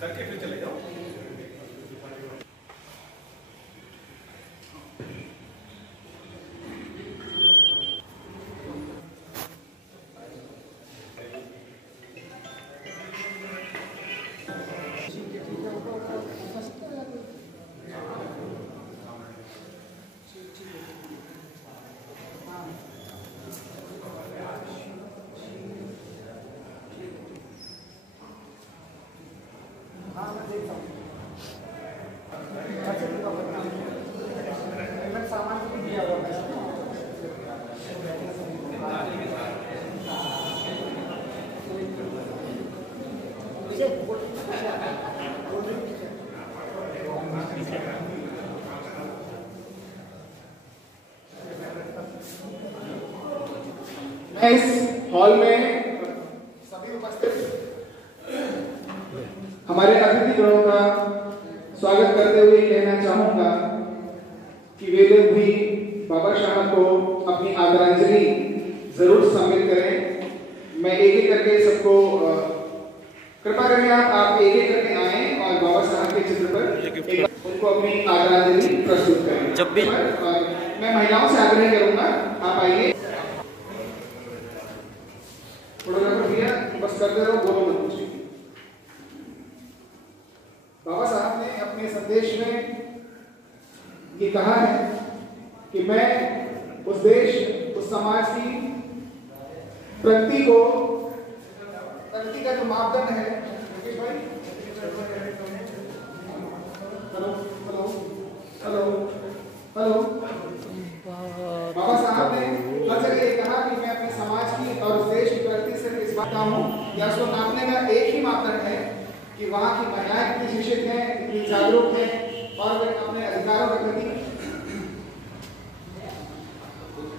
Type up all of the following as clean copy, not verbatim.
करके फिर चले जाओ। हाँ मैं देखता हूँ। सामान को भी दिया हुआ है। मैं इस हॉल में सभी उपस्थित हमारे अतिथिगणों का स्वागत करते हुए कहना चाहूंगा कि वे लोग भी बाबा साहब को अपनी आदरांजलि जरूर शामिल करें। मैं एक एक करके सबको कृपा करें आप एक एक करके आए और बाबा साहब के चित्र पर उनको अपनी आदरांजलि प्रस्तुत करें। जब भी मैं महिलाओं से आग्रह करूंगा आप आइए। फोटोग्राफर भैया बस करते रहो, बोलो मत कुछ। बाबा साहब ने अपने संदेश में ये कहा है कि मैं उस देश उस समाज की प्रगति का जो मापदंड है, मुकेश भाई हेलो हेलो हेलो हेलो, बाबा साहब ने हर जगह ये कहा कि मैं अपने समाज की और उस देश की प्रगति से इस बात का हूँ या उसको नापने का एक ही मापदंड है कि वहाँ की महिलाएं कितनी शिक्षित हैं, कितनी जागरूक हैं और वे अपने अधिकारों के प्रति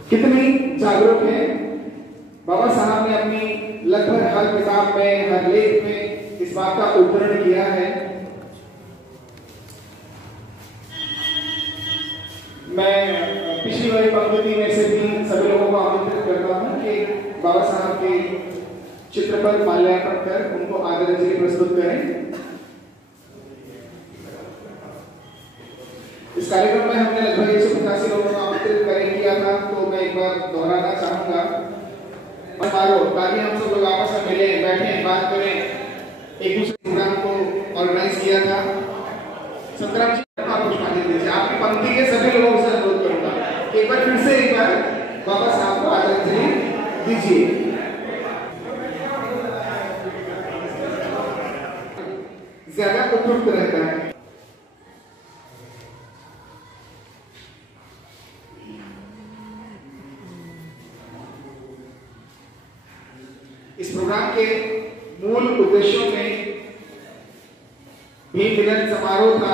कितनी जागरूक हैं। बाबा साहब ने अपनी लगभग हर किताब में, हर लेख में इस बात का उद्धरण किया है। मैं पिछली वाली पंक्ति में से भी सभी लोगों को आमंत्रित करता हूँ कि बाबा साहब के चित्र पर माल्यार्पण कर उनको आदरांजलि प्रस्तुत करें। इस कार्यक्रम में हमने लगभग 185 लोगों को आमंत्रित किया था, तो मैं एक बार दोहराना चाहूंगा ताकि हम सब लोग आपस में मिले, बैठे, बात करें, एक दूसरे प्रोग्राम को ऑर्गेनाइज किया था। संतराम जी आप कुछ मांग दीजिए, आपकी पंक्ति के सभी लोगों से अनुरोध करूंगा एक बार फिर से एक बार बाबा साहब को आदरांजलि दीजिए। ज्यादा उपयुक्त रहता है। इस प्रोग्राम के मूल उद्देश्यों में भी मिलन समारोह था।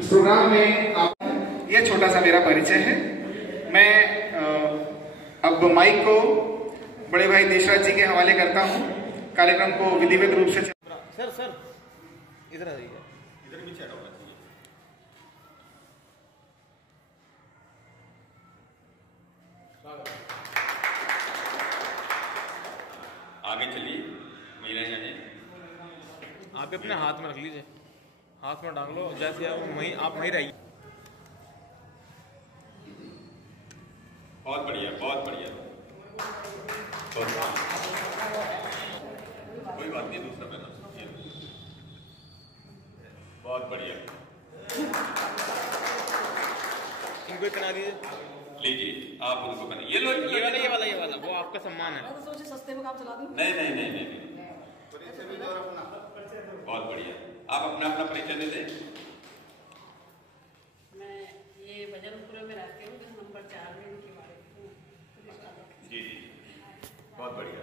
इस प्रोग्राम में यह छोटा सा मेरा परिचय है। मैं अब माइक को बड़े भाई देशराज जी के हवाले करता हूं। कार्यक्रम को विधिवत रूप से सर इधर आ जाइए, इधर पीछे हटो। आगे चलिए, महिलाएं जाइए। आप अपने हाथ में रख लीजिए, हाथ में डाल लो, जैसे आप वहीं रहिए। बहुत बढ़िया, बहुत बढ़िया, बहुत बढ़िया। कोई बात नहीं, दूसरा पहना। बहुत बढ़िया। इनको पहना दीजिए। लीजिए आप उनको पहना। ये लो, ये वाला वो आपका सम्मान है। सस्ते में काम चला दूं? नहीं। बहुत बढ़िया। आप अपना परिचय दे दें। मैं ये बजरंगपुर में रहती हूँ, नंबर 4 में इनकी वाड़ी हूँ। जी, बहुत बढ़िया।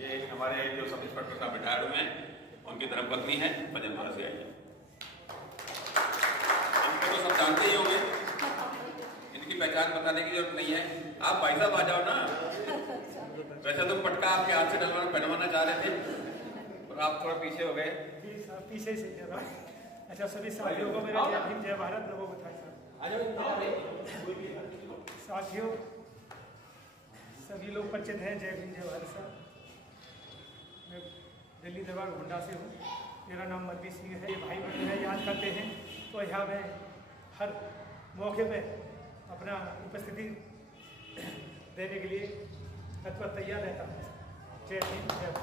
ये हमारे जो सब इंस्पेक्टर साहब रिटायर्ड हुए हैं, उनकी धर्मपत्नी है, बजरंगपुर से आई है। इनको तो सब जानते ही होंगे, इनकी पहचान बताने की जरूरत नहीं है। आप भाई साहब आ जाओ ना। वैसे तो पटका आपके हाथ से पहनवाना चाह रहे थे, और आप थोड़ा पीछे हो गए। पीछे से अच्छा, सभी साथियों को मेरा जय भीम जय भारत लोगों को था। साथियों सभी लोग परिचित हैं, जय भीम जय भारत। सर मैं दिल्ली दरबार गोंडा से हूँ मेरा नाम मनवीर सिंह है। ये भाई बहन है, याद करते हैं तो यहाँ मैं हर मौके पे अपना उपस्थिति देने के लिए तत्पर तैयार रहता हूँ। जय हिंद, जय भारत।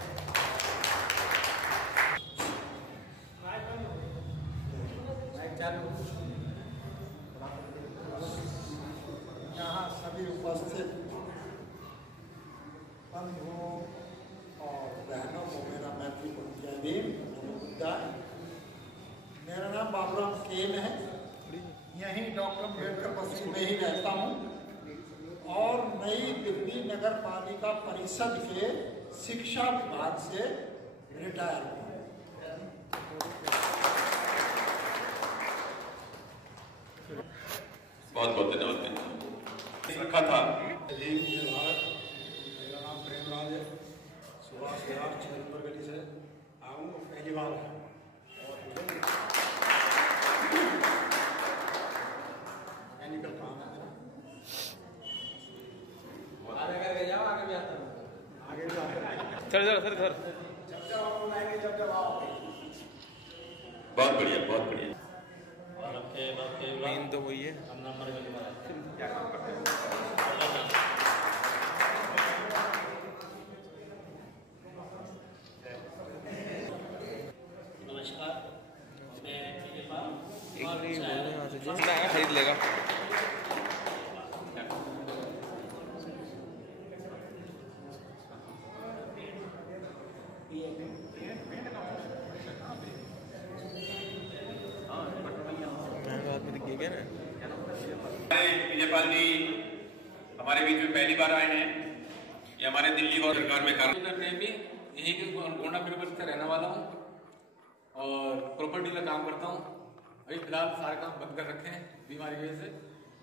यहाँ सभी उपस्थित बंधुओं और बहनों को मेरा मैत्रीपूर्ण जय भीम, नमो बुद्धाय। मेरा नाम बाबूराम केन है, यहीं डॉक्टर अम्बेडकर बस्ती में ही रहता हूँ और नई दिल्ली नगर पालिका परिषद के शिक्षा विभाग से रिटायर हुआ। बहुत बहुत धन्यवाद रखा था। मेरा नाम प्रेमराज है, सुभाष विहार 6 नंबर गली से आऊँ, पहली बार है और मैकेनिकल काम है। आगे करके जाओ, आगे भी आता हूँ, आगे भी आता हूँ। सर सर सर सर जब आप बुलाएंगे, जब आओ। बहुत बढ़िया, बहुत बढ़िया। मेन तो वही है। नमस्कार, मैं एक बार ही बोलने यहाँ से जितना आया खरीद लेगा। विजयपाल जी हमारे बीच में पहली बार आए हैं। ये हमारे दिल्ली और सरकार में काम करते हैं। भी यहीं के गोंडा परिवार से रहने वाला हूँ और प्रॉपर्टी का काम करता हूँ। अभी फिलहाल सारे काम बंद कर रखे हैं बीमारी की वजह से,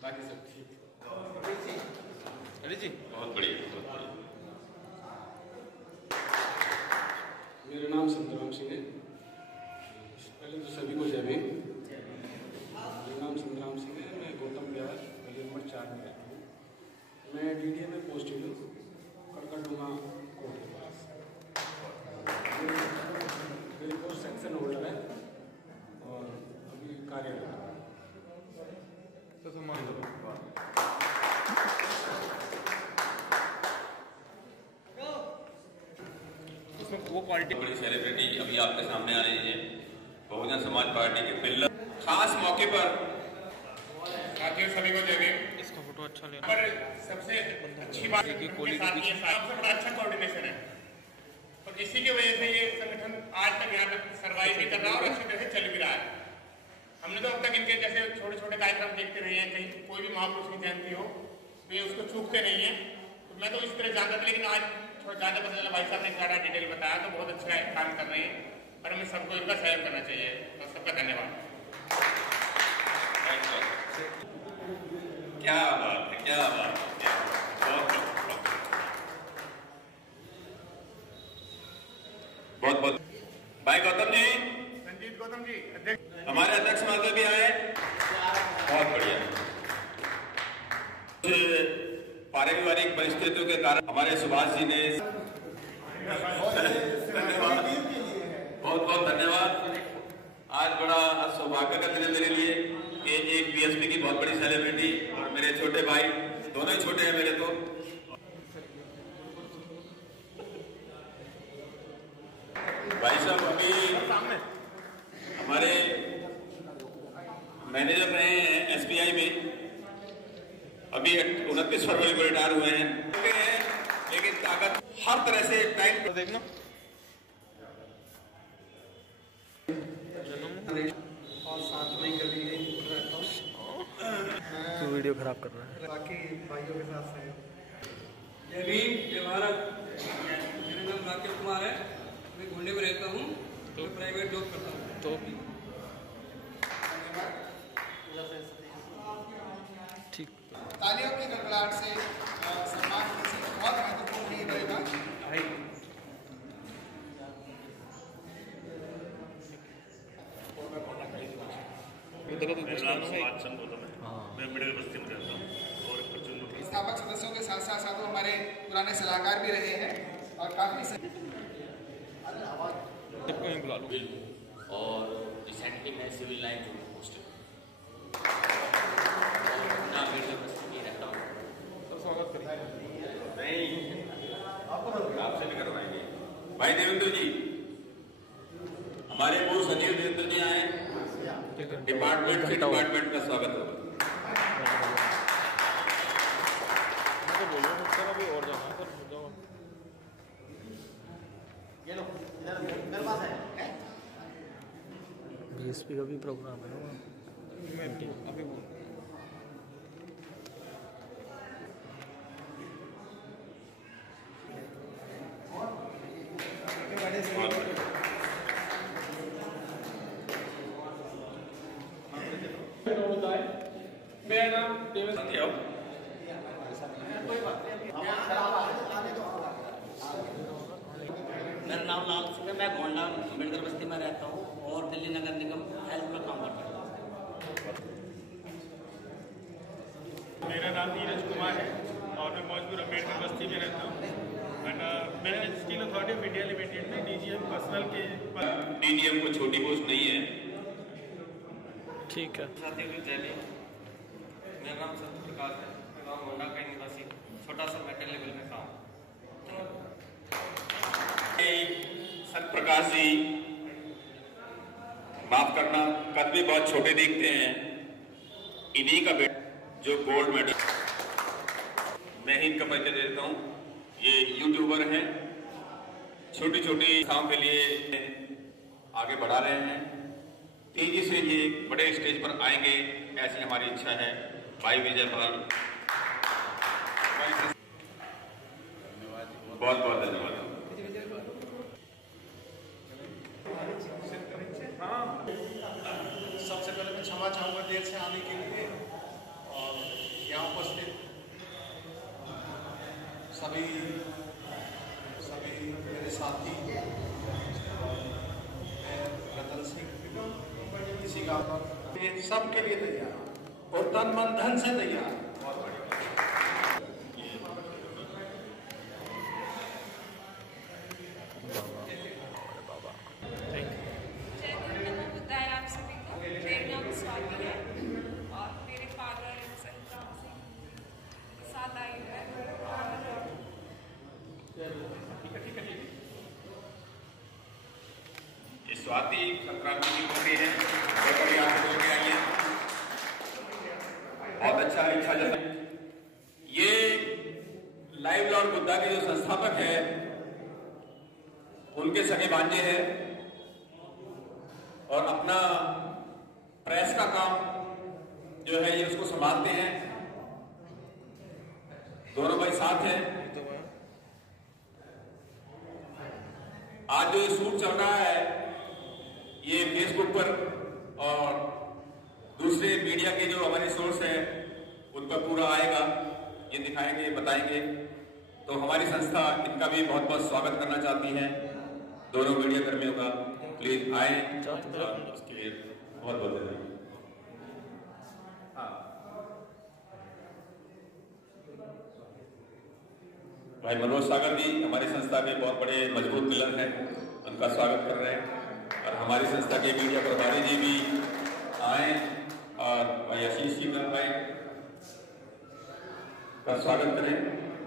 बाकी सब ठीक। अरे जी बहुत बढ़िया, बहुत बढ़िया। मेरा नाम सुंदराम सिंह है। पहले तो सभी को जय भीम। मेरा नाम सुंदराम सिंह है, मैं गौतम विहार गली नंबर 4 में रहता हूँ। मैं DDA में पोस्टेड हूँ, कड़कड़डूंगा कोर्ट के पास। मेरी पोस्ट सेक्शन होल्डर है और अभी कार्यरत हूँ। तो सम्मान दो। वो क्वालिटी बड़ी सेलिब्रिटी अभी आपके सामने आ रही है, बहुजन समाज पार्टी के पिल्लर। खास मौके पर साथियों सभी को जय भीम। इसका फोटो अच्छा ले। पर सबसे अच्छी बात है कि कोहली के पीछे सबसे बड़ा अच्छा कोऑर्डिनेशन है और इसी की वजह से ये संगठन आज तक यहाँ तक सर्वाइव भी कर रहा है और अच्छी तरह से चल भी रहा है। हमने तो अब तक इनके जैसे छोटे छोटे कार्यक्रम देखते रहे हैं, कहीं कोई भी महापुरुष की जयंती हो तो ये उसको चूकते नहीं है। तो मैं तो इस तरह जानता था, लेकिन आज थोड़ा ज़्यादा पता चला, भाई साहब ने सारा डिटेल बताया, तो बहुत अच्छा काम कर रहे हैं और हमें सबको इनका सहयोग करना चाहिए। तो सबका धन्यवाद। क्या बात है, क्या बात है, बहुत बहुत भाई गौतम जी, रंजीत गौतम जी अध्यक्ष, हमारे अध्यक्ष महोदय भी आए, बहुत बढ़िया। पारिवारिक परिस्थितियों के कारण हमारे सुभाष जी ने धन्यवाद, बहुत बहुत धन्यवाद। आज बड़ा सौभाग्य का दिन है मेरे लिए कि एक BSP की बहुत बड़ी सेलिब्रिटी और मेरे छोटे भाई, दोनों ही छोटे हैं मेरे तो, भाई साहब अभी हमारे मैनेजर रहे हैं SBI में, अभी 29 फरवरी को रिटायर हुए हैं, लेकिन ताकत हर तरह से टाइम तो देखना और साथ में गली रहता हूँ। तो वीडियो खराब कर रहा है। बाकी भाइयों के साथ सहयोग। जय भीम, जय भारत। मेरा नाम राकेश कुमार है, मैं गोंडे में रहता हूँ, मैं प्राइवेट जॉब करता हूँ। तो ठीक, तालियों की गड़गड़ाहट से सम्मान बहुत महत्वपूर्ण नहीं रहेगा। स्थापक सदस्यों के साथ साथ वो हमारे पुराने सलाहकार भी रहे हैं और काफी सबको यहीं बुला लो। और रिसेंटली मैं सिविल लाइन जो पोस्टेड रहता हूँ। तो स्वागत करिए। नहीं आपसे भी करवाएंगे। भाई देवेंद्र जी, हमारे पूर्व सचिव देवेंद्र जी आए, डिपार्टमेंट से डिपार्टमेंट का स्वागत होगा। और जाना सर, ये लो, इधर मेरे पास है। बीएसपी का भी प्रोग्राम है ना अभी मेरा नाम देवेंद्र। मेरा नाम लाल सिंह है, मैं गोंडा अम्बेडकर बस्ती में रहता हूँ और दिल्ली नगर निगम हेल्थ में काम करता हूँ। मेरा नाम नीरज कुमार है और मैं मौजूद अम्बेडकर बस्ती में रहता हूँ। एंड मेरा steel authority of India limited में डीजीएम पर्सनल के डीजीएम को छोटी पोस्ट नहीं है। ठीक है। साथियों की जय भीम। मेरा नाम सत्य प्रकाश है, मैं गाँव गोंडा का निवासी, छोटा सा मेटल लेवल में काम। सत्य प्रकाश जी, माफ करना, कद भी बहुत छोटे दिखते हैं। इन्हीं का बेटा जो गोल्ड मेडल, मैं ही इनका परिचय दे देता हूँ। ये यूट्यूबर हैं, छोटी छोटी काम के लिए आगे बढ़ा रहे हैं। तेजी से ये बड़े स्टेज पर आएंगे, ऐसी हमारी इच्छा है। भाई विजय पाल, बहुत बहुत धन्यवाद। सबसे पहले मैं क्षमा चाहूँगा देर से आने के लिए, और यहाँ उपस्थित सभी मेरे साथी, रतन सिंह, किसी का सबके लिए तैयार और तन मन धन से तैयार। बहुत बढ़िया। आप सभी को। मेरा नाम स्वाति है और मेरे फादर संतराम सिंह साथ आई है। ये स्वाति संक्रांति की कुंडी है, बहुत बढ़िया आप लोग आई हैं, बहुत अच्छा इच्छा जैसा। ये लाइव लॉर्ड बुद्धा के जो संस्थापक है, उनके सगे भांजे हैं और अपना प्रेस का काम जो है ये उसको संभालते हैं। दोनों भाई साथ हैं। आज जो ये शूट चल रहा है, ये फेसबुक पर और दूसरे मीडिया के जो हमारे सोर्स है उन पर पूरा आएगा, ये दिखाएंगे, बताएंगे। तो हमारी संस्था इनका भी बहुत बहुत स्वागत करना चाहती है, दोनों मीडिया कर्मियों का। प्लीज आए, उसके लिए बहुत बहुत धन्यवाद। भाई मनोज सागर जी हमारी संस्था के बहुत बड़े मजबूत पिलर हैं, उनका स्वागत कर रहे हैं। और हमारी संस्था के मीडिया प्रभारी जी भी आए और भाई आशीष जी का स्वागत करें।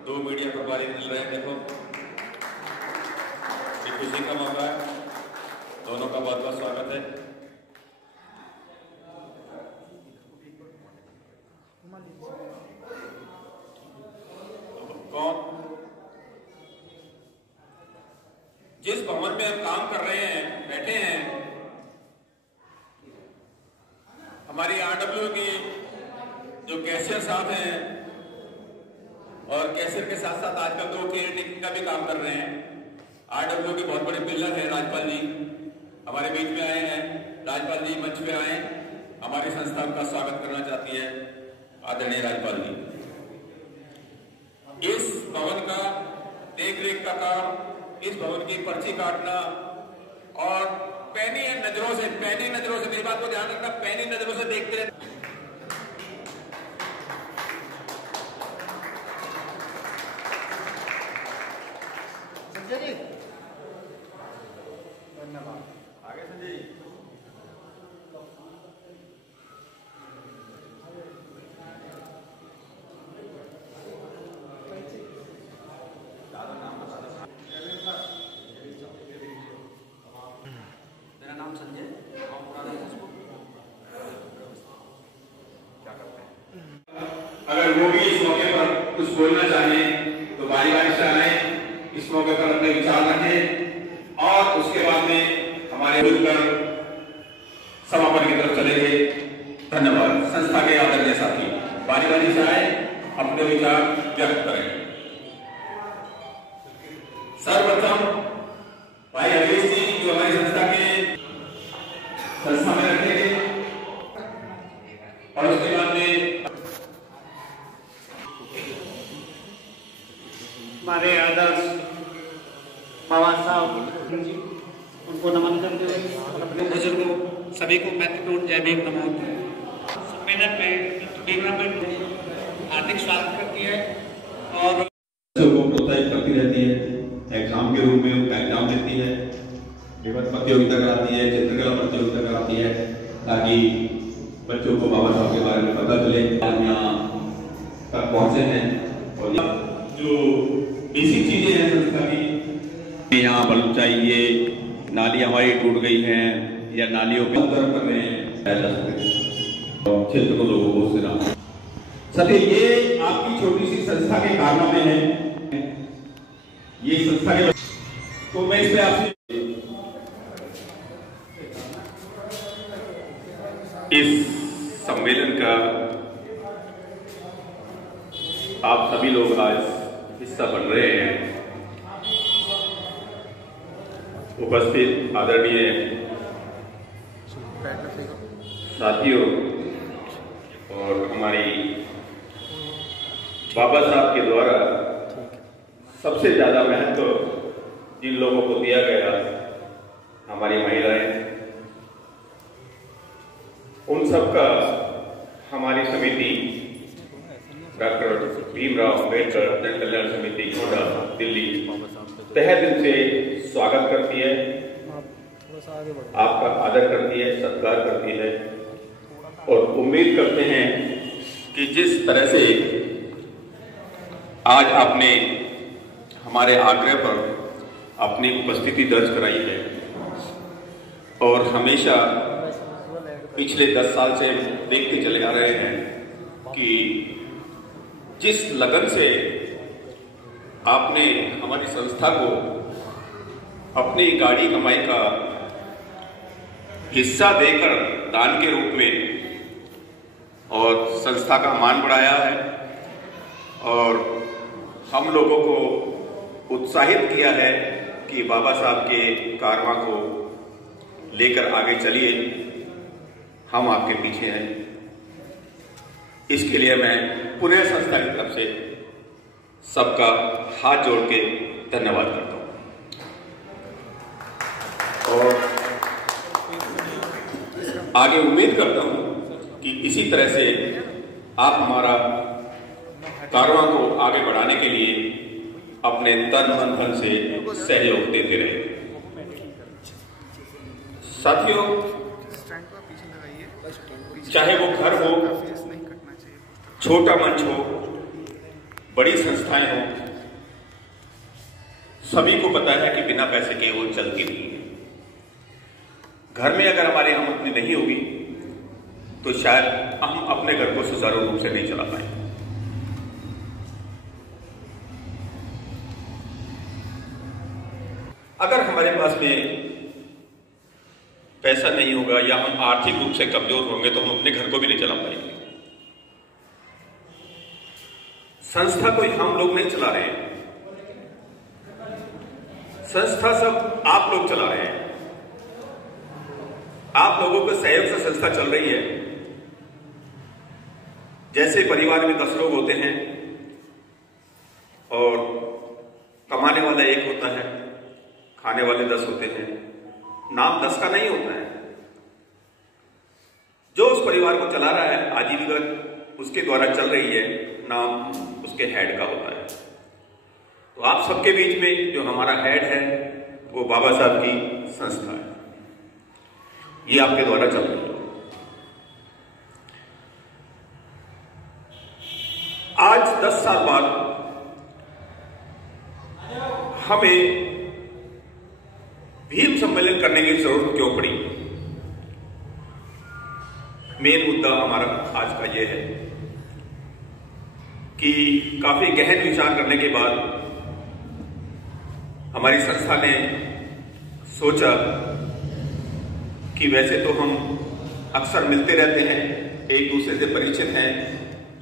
दो मीडिया प्रभारी मिल रहे हैं, देखो ये खुशी का मौका है, दोनों का बहुत बहुत स्वागत है। कौन जिस भवन में हम काम कर रहे हैं, बैठे हैं, हमारी आरडब्ल्यू की जो कैशियर साहब हैं और कैशियर के साथ साथ आजकल तो केयर टेकिंग का भी काम कर रहे हैं। आरडब्ल्यू के बहुत बड़े पिलर हैं राजपाल जी, हमारे बीच में आए हैं। राजपाल जी मंच पे आए, हमारी संस्था का स्वागत करना चाहती है। आदरणीय राजपाल जी, इस भवन का देखरेख का काम, इस भवन की पर्ची काटना और पैनी नजरों से मेरी बात को ध्यान रखना, पैनी नजरों से देखते रहना। संजय जी, धन्यवाद। आगे संजय जी। कुछ बोलना चाहें तो बारी बारी से आए, इस मौके पर अपने विचार रखें और उसके बाद में हमारे मिलकर समापन की तरफ चलेंगे। धन्यवाद। संस्था के आदरणीय साथी बारी बारी से आए, अपने विचार व्यक्त करें। सर्वप्रथम भाई अवेश जी जो हमारी संस्था में रखेंगे और उसके बाद में हमारे आदर्श बाबा साहब उनको नमन करते हुए और अपने बुजुर्गों सभी को महत्वपूर्ण जय भीम नमो। सम्मेलन में टूर्नामेंट हार्दिक स्वागत करती है और बच्चों को प्रोत्साहित करती रहती है। एग्जाम के रूप में उनका एग्जाम देती है, विभिन्न प्रतियोगिता कराती है, चित्रकला प्रतियोगिता कराती है, ताकि बच्चों को बाबा साहब के बारे में पता चले। हम यहाँ तक पहुँचे हैं और जो बेसिक चीजें हैं संस्था की, यहाँ बल्ब चाहिए, नाली हमारी टूट गई है या नालियों पे अंतर करने क्षेत्र को लोगों को सुना। सत्य ये आपकी छोटी सी संस्था के कारनामे हैं। ये संस्था के तो मैं इस पे आपसे इस सम्मेलन का आप सभी लोग आज हिस्सा बन रहे हैं। उपस्थित आदरणीय साथियों और हमारी बाबा साहब के द्वारा सबसे ज्यादा महत्व जिन लोगों को दिया गया, हमारी महिलाएं, उन सबका हमारी समिति डॉक्टर भीमराव अंबेडकर जन कल्याण समिति नोएडा दिल्ली तहे दिल से स्वागत करती है, आपका आदर करती है, सत्कार करती है और उम्मीद करते हैं कि जिस तरह से आज आपने हमारे आग्रह पर अपनी उपस्थिति दर्ज कराई है और हमेशा पिछले 10 साल से देखते चले आ रहे हैं कि जिस लगन से आपने हमारी संस्था को अपनी गाड़ी कमाई का हिस्सा देकर दान के रूप में और संस्था का मान बढ़ाया है और हम लोगों को उत्साहित किया है कि बाबा साहब के कारवां को लेकर आगे चलिए, हम आपके पीछे हैं। इसके लिए मैं पुनः संस्था की तरफ से सबका हाथ जोड़ के धन्यवाद करता हूं और आगे उम्मीद करता हूं कि इसी तरह से आप हमारा कारवां को आगे बढ़ाने के लिए अपने तन मन धन से सहयोग देते रहे। साथियों, चाहे वो घर हो, छोटा मंच हो, बड़ी संस्थाएं हो, सभी को पता है कि बिना पैसे के वो चलती नहीं है। घर में अगर हमारी आमदनी नहीं होगी तो शायद हम अपने घर को सुचारू रूप से नहीं चला पाएंगे। अगर हमारे पास में पैसा नहीं होगा या हम आर्थिक रूप से कमजोर होंगे तो हम अपने घर को भी नहीं चला पाएंगे। संस्था कोई हम लोग नहीं चला रहे हैं, संस्था सब आप लोग चला रहे हैं। आप लोगों के सहयोग से संस्था चल रही है। जैसे परिवार में 10 लोग होते हैं और कमाने वाला एक होता है, खाने वाले 10 होते हैं, नाम 10 का नहीं होता है। जो उस परिवार को चला रहा है, आजीविका उसके द्वारा चल रही है, नाम उसके हेड का होता है। तो आप सबके बीच में जो हमारा हेड है वो बाबा साहब की संस्था है, ये आपके द्वारा चल रही है। आज 10 साल बाद हमें भीम सम्मेलन करने की जरूरत क्यों पड़ी? मेन मुद्दा हमारा आज का यह है कि काफी गहन विचार करने के बाद हमारी संस्था ने सोचा कि वैसे तो हम अक्सर मिलते रहते हैं, एक दूसरे से परिचित हैं,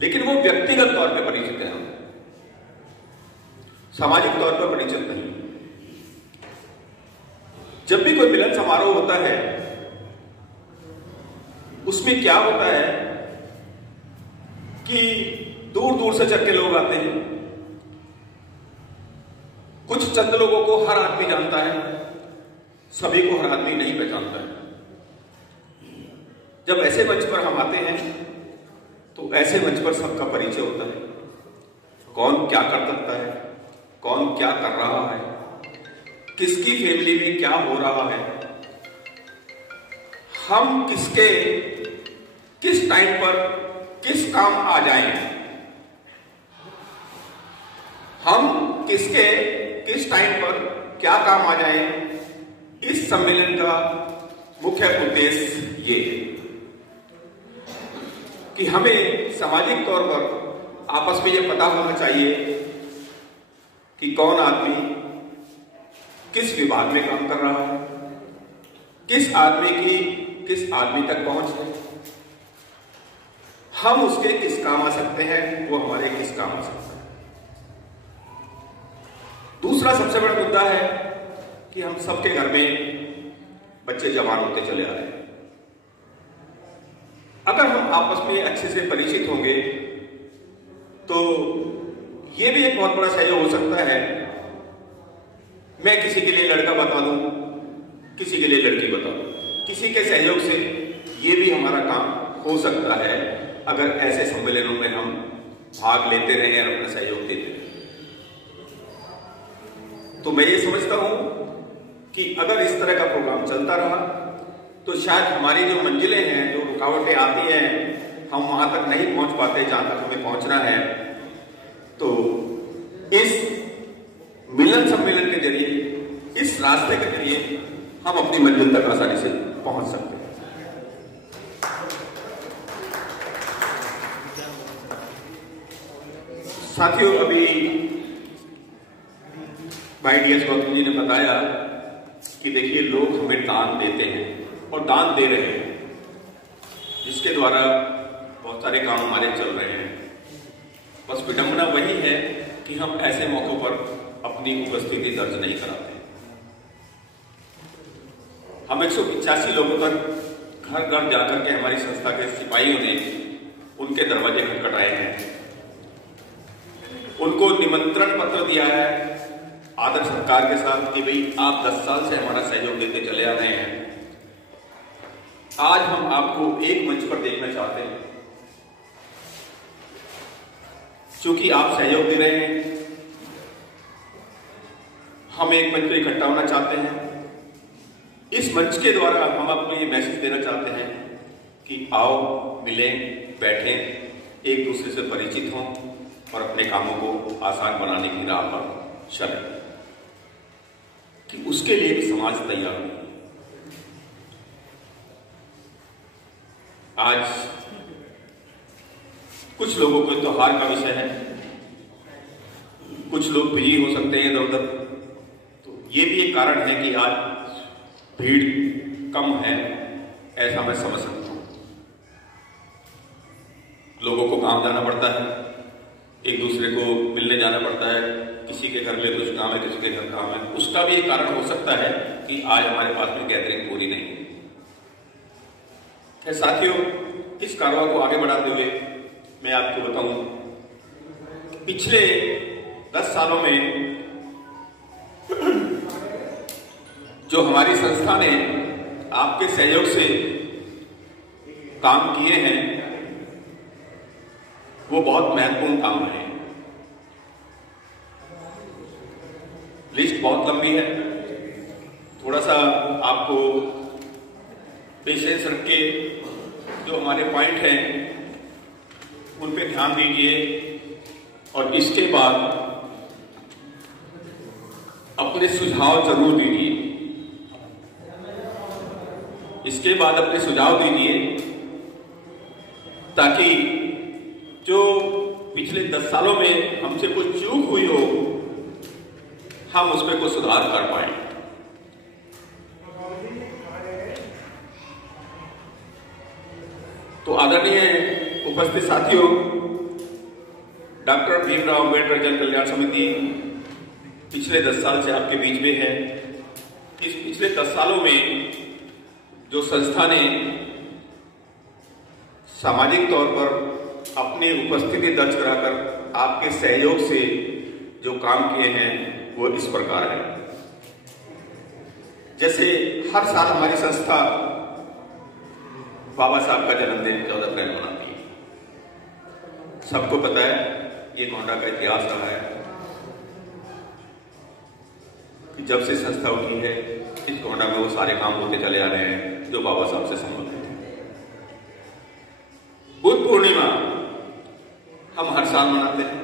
लेकिन वो व्यक्तिगत तौर पे परिचित हैं, सामाजिक तौर पर परिचित नहीं। जब भी कोई मिलन समारोह होता है उसमें क्या होता है कि दूर दूर से चल के लोग आते हैं। कुछ चंद लोगों को हर आदमी जानता है, सभी को हर आदमी नहीं पहचानता है। जब ऐसे मंच पर हम आते हैं तो ऐसे मंच पर सबका परिचय होता है, कौन क्या कर सकता है, कौन क्या कर रहा है, किसकी फैमिली में क्या हो रहा है, हम किसके किस टाइम पर किस काम आ जाएं, हम किसके किस टाइम पर क्या काम आ जाएं। इस सम्मेलन का मुख्य उद्देश्य ये है कि हमें सामाजिक तौर पर आपस में ये पता होना चाहिए कि कौन आदमी किस विभाग में काम कर रहा है, किस आदमी की किस आदमी तक पहुंच है, हम उसके किस काम आ सकते हैं, वो हमारे किस काम आ सकते हैं। दूसरा सबसे बड़ा मुद्दा है कि हम सबके घर में बच्चे जवान होते चले आ रहे हैं। अगर हम आपस में अच्छे से परिचित होंगे तो ये भी एक बहुत बड़ा सहयोग हो सकता है। मैं किसी के लिए लड़का बता दूं, किसी के लिए लड़की बता दूं, किसी के सहयोग से ये भी हमारा काम हो सकता है अगर ऐसे सम्मेलनों में हम भाग लेते रहे और अपना सहयोग देते रहे। तो मैं ये समझता हूं कि अगर इस तरह का प्रोग्राम चलता रहा तो शायद हमारी जो मंजिलें हैं, जो रुकावटें आती हैं, हम वहां तक नहीं पहुंच पाते जहां तक हमें पहुंचना है। तो इस मिलन सम्मेलन के जरिए, इस रास्ते के जरिए हम अपनी मंजिल तक आसानी से पहुंच सकते हैं। साथियों, अभी भाई डी.एस. गौतम जी ने बताया कि देखिए लोग हमें दान देते हैं और दान दे रहे हैं, जिसके द्वारा बहुत सारे काम हमारे चल रहे हैं। बस विडंबना वही है कि हम ऐसे मौकों पर अपनी उपस्थिति दर्ज नहीं कराते। हम 185 लोगों तक घर घर जाकर के हमारी संस्था के सिपाहियों ने उनके दरवाजे खटखटाए हैं, उनको निमंत्रण पत्र दिया है आदर सत्कार के साथ कि भाई आप 10 साल से हमारा सहयोग देते चले आ रहे हैं, आज हम आपको एक मंच पर देखना चाहते हैं। क्योंकि आप सहयोग दे रहे हैं, हम एक मंच पर इकट्ठा होना चाहते हैं। इस मंच के द्वारा हम आपको ये मैसेज देना चाहते हैं कि आओ, मिलें, बैठें, एक दूसरे से परिचित हों और अपने कामों को आसान बनाने की राह पर चलें। कि उसके लिए भी समाज तैयार नहीं। आज कुछ लोगों को त्योहार का विषय है, कुछ लोग बिजी हो सकते हैं इधर उधर, तो ये भी एक कारण है कि आज भीड़ कम है, ऐसा मैं समझ सकता हूं। लोगों को काम जाना पड़ता है, एक दूसरे को मिलने जाना पड़ता है, किसी के घर में कुछ काम है, किसी के घर काम है। उसका भी एक कारण हो सकता है कि आज हमारे पास में गैदरिंग पूरी नहीं है। साथियों, इस कार्रवाई को आगे बढ़ाते हुए मैं आपको बताऊं, पिछले 10 सालों में जो हमारी संस्था ने आपके सहयोग से काम किए हैं वो बहुत महत्वपूर्ण काम है। लिस्ट बहुत लंबी है, थोड़ा सा आपको पेशेंस रख के जो हमारे पॉइंट हैं उन पे ध्यान दीजिए और इसके बाद अपने सुझाव जरूर दीजिए। इसके बाद अपने सुझाव दीजिए ताकि जो पिछले 10 सालों में हमसे कुछ चूक हुई हो, हम उसमें कुछ सुधार कर पाए। तो आदरणीय उपस्थित साथियों, डॉक्टर भीमराव अंबेडकर जन कल्याण समिति पिछले 10 साल से आपके बीच में है। इस पिछले 10 सालों में जो संस्था ने सामाजिक तौर पर अपनी उपस्थिति दर्ज कराकर आपके सहयोग से जो काम किए हैं वो इस प्रकार है। जैसे हर साल हमारी संस्था बाबा साहब का जन्मदिन 14 अप्रैल मनाती है। सबको पता है ये गोंडा का इतिहास रहा है कि जब से संस्था उठी है इस गोंडा में वो सारे काम होते चले आ रहे हैं जो बाबा साहब से संबंधित है। बुद्ध पूर्णिमा हम हर साल मनाते हैं।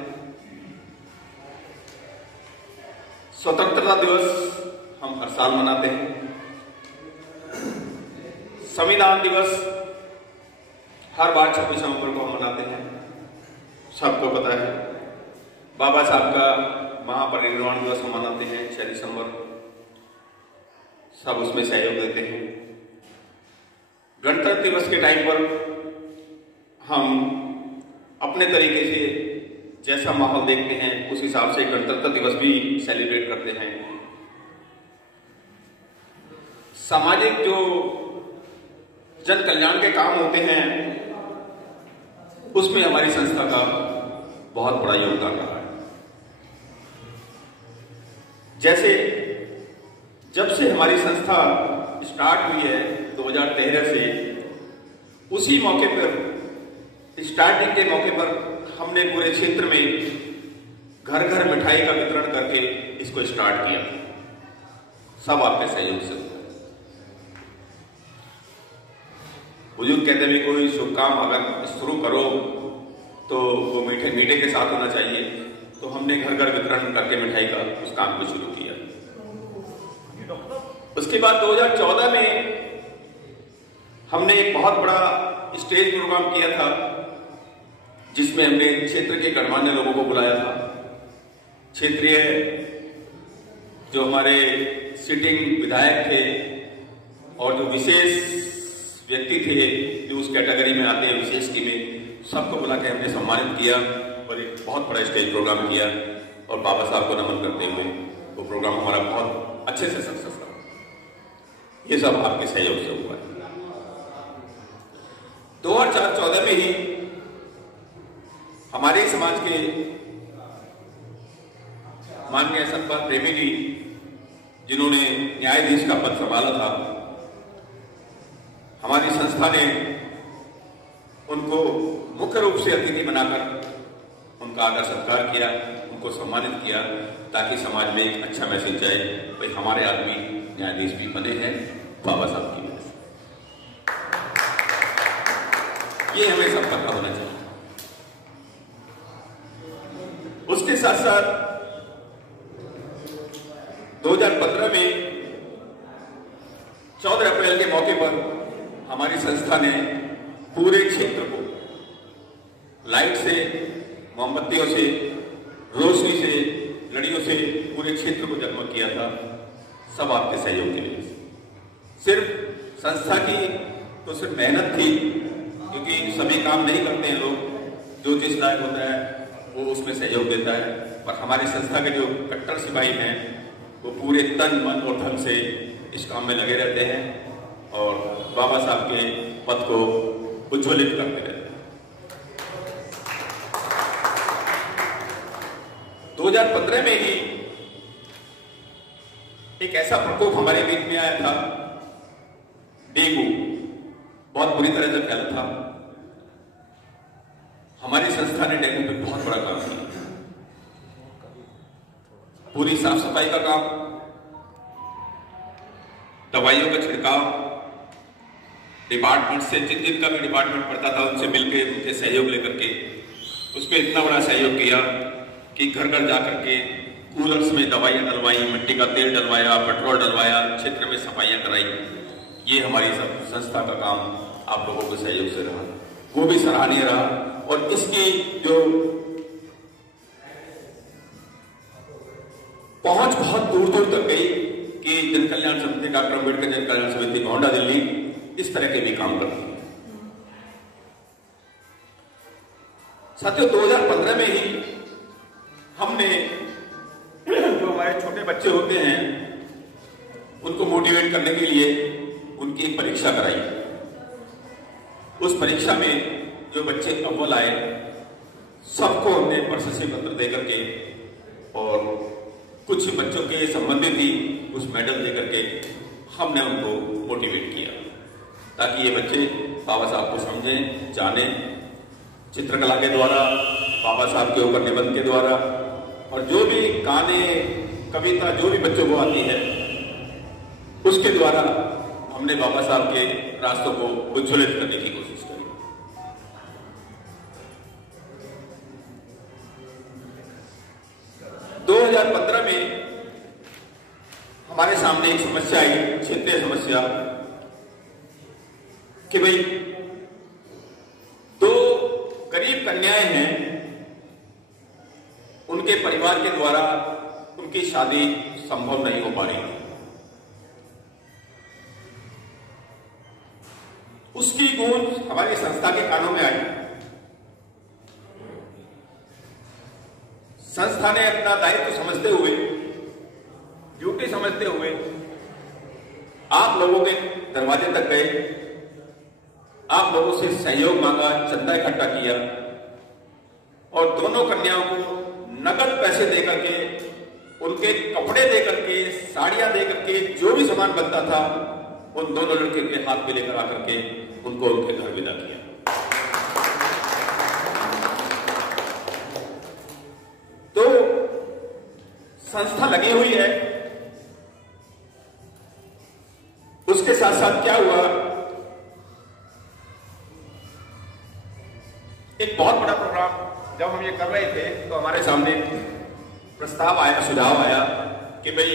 स्वतंत्रता दिवस हम हर साल मनाते हैं। संविधान दिवस हर बार 26 नवंबर को हम मनाते हैं। सबको पता है बाबा साहब का महापरिनिर्वाण दिवस हम मनाते हैं 6 दिसंबर। सब उसमें सहयोग देते हैं। गणतंत्र दिवस के टाइम पर हम अपने तरीके से जैसा माहौल देखते हैं उस हिसाब से गणतंत्र दिवस भी सेलिब्रेट करते हैं। सामाजिक जो जन कल्याण के काम होते हैं उसमें हमारी संस्था का बहुत बड़ा योगदान रहा है। जैसे जब से हमारी संस्था स्टार्ट हुई है 2013 से, उसी मौके पर स्टार्टिंग के मौके पर हमने पूरे क्षेत्र में घर घर मिठाई का वितरण करके इसको स्टार्ट किया। सब आपके सहयोग से। बुजुर्ग कहते हैं कोई शुभ काम अगर शुरू करो तो वो मीठे मीठे के साथ होना चाहिए। तो हमने घर घर वितरण करके मिठाई का उस काम को शुरू किया। उसके बाद 2014 में हमने एक बहुत बड़ा स्टेज प्रोग्राम किया था जिसमें हमने क्षेत्र के गणमान्य लोगों को बुलाया था। क्षेत्रीय जो हमारे सिटिंग विधायक थे और जो विशेष व्यक्ति थे जो उस कैटेगरी में आते हैं विशेष की में, सबको बुला के हमने सम्मानित किया और एक बहुत बड़ा स्टेज प्रोग्राम किया। और बाबा साहब को नमन करते हुए वो प्रोग्राम हमारा बहुत अच्छे से सक्सेस रहा। ये सब आपके सहयोग से हुआ है। 2014 में ही हमारे समाज के माननीय सतपाल प्रेमी जी जिन्होंने न्यायाधीश का पद संभाला था, हमारी संस्था ने उनको मुख्य रूप से अतिथि बनाकर उनका आदर सत्कार किया, उनको सम्मानित किया ताकि समाज में एक अच्छा मैसेज जाए भाई हमारे आदमी न्यायाधीश भी बने हैं बाबा साहब की वजह से। ये हमें सब पता होना चाहिए। उसके साथ साथ 2015 में 14 अप्रैल के मौके पर हमारी संस्था ने पूरे क्षेत्र को लाइट से, मोमबत्तियों से, रोशनी से, लड़ियों से पूरे क्षेत्र को जगमग किया था। सब आपके सहयोग के लिए। सिर्फ संस्था की तो सिर्फ मेहनत थी, क्योंकि सभी काम नहीं करते हैं लोग। जो जिस लायक होता है वो उसमें सहयोग देता है। पर हमारी संस्था के जो कट्टर सिपाही हैं वो पूरे तन मन और धन से इस काम में लगे रहते हैं और बाबा साहब के पद को उज्ज्वलित करते रहते हैं। 2015 में ही एक ऐसा प्रकोप हमारे बीच में आया था, डेंगू बहुत बुरी तरह से फैला था। हमारी संस्था ने डेंगू पे बहुत बड़ा काम किया। पूरी साफ सफाई का काम, दवाइयों का छिड़काव, डिपार्टमेंट से जिनका भी डिपार्टमेंट पड़ता था उनसे मिलकर उनके सहयोग लेकर के उसमें इतना बड़ा सहयोग किया कि घर घर जाकर के कूलर्स में दवाइयां डलवाई, मिट्टी का तेल डलवाया, पेट्रोल डलवाया, क्षेत्र में सफाइयां कराई। ये हमारी सब संस्था का काम आप लोगों के सहयोग से रहा, वो भी सराहनीय रहा। और इसकी जो पहुंच बहुत दूर दूर तक गई कि जन कल्याण समिति, डॉक्टर अम्बेडकर जन कल्याण समिति गोंडा दिल्ली इस तरह के भी काम करती है। साथियों, 2015 में ही हमने जो हमारे छोटे बच्चे होते हैं उनको मोटिवेट करने के लिए उनकी एक परीक्षा कराई। उस परीक्षा में जो बच्चे अव्वल आए सबको हमने प्रशस्ति पत्र देकर के और कुछ बच्चों के संबंधित ही कुछ मेडल देकर के हमने उनको मोटिवेट किया ताकि ये बच्चे बाबा साहब को समझें, जानें, चित्रकला के द्वारा, बाबा साहब के ऊपर निबंध के द्वारा, और जो भी गाने, कविता जो भी बच्चों को आती है उसके द्वारा हमने बाबा साहब के रास्तों को उज्ज्वलित करने की कोशिश करी। तो 2015 में हमारे सामने एक समस्या आई, क्षेत्रीय समस्या, कि भाई 2 गरीब कन्याएं हैं, उनके परिवार के द्वारा उनकी शादी संभव नहीं हो पा रही है। उसकी गूंज हमारी संस्था के कानों में आई। संस्था ने अपना दायित्व समझते हुए, ड्यूटी समझते हुए आप लोगों के दरवाजे तक गए, आप लोगों से सहयोग मांगा, चंदा इकट्ठा किया और दोनों कन्याओं को नगद पैसे देकर के, उनके कपड़े देकर के, साड़ियां देकर के, जो भी सामान बनता था उन दोनों लड़के के हाथ में लेकर आकर के उनको उनके घर विदा किया। तो संस्था लगी हुई है। उसके साथ साथ क्या हुआ, एक बहुत बड़ा प्रोग्राम जब हम ये कर रहे थे तो हमारे सामने प्रस्ताव आया, सुझाव आया कि भाई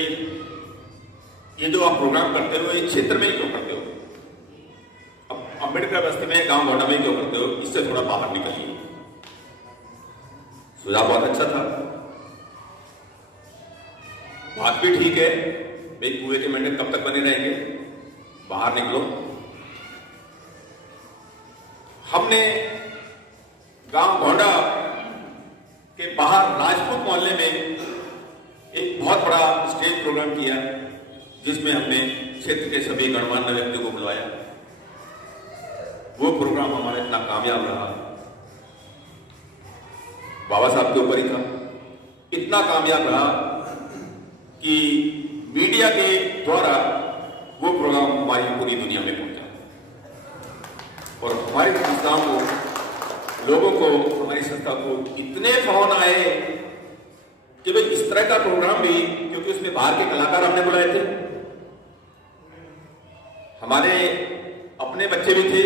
ये जो आप प्रोग्राम करते हो ये क्षेत्र में ही क्यों करते हो, अब अम्बेडकर बस्ती में, गांव गोंडा में क्यों करते हो, इससे थोड़ा बाहर निकलिए। सुझाव बहुत अच्छा था, बात भी ठीक है, भाई कुएं के मेंढक कब तक बने रहेंगे, बाहर निकलो। हमने गांव गोंडा के बाहर राजपूत मोहल्ले में एक बहुत बड़ा स्टेज प्रोग्राम किया जिसमें हमने क्षेत्र के सभी गणमान्य व्यक्तियों को बुलाया। वो प्रोग्राम हमारा इतना कामयाब रहा, बाबा साहब के ऊपर ही था, इतना कामयाब रहा कि मीडिया के द्वारा वो प्रोग्राम हमारी पूरी दुनिया में पहुंचा और हमारी संस्थाओं को, लोगों को, हमारी संस्था को इतने फोन आए कि भाई इस तरह का प्रोग्राम भी, क्योंकि उसमें बाहर के कलाकार हमने बुलाए थे, हमारे अपने बच्चे भी थे,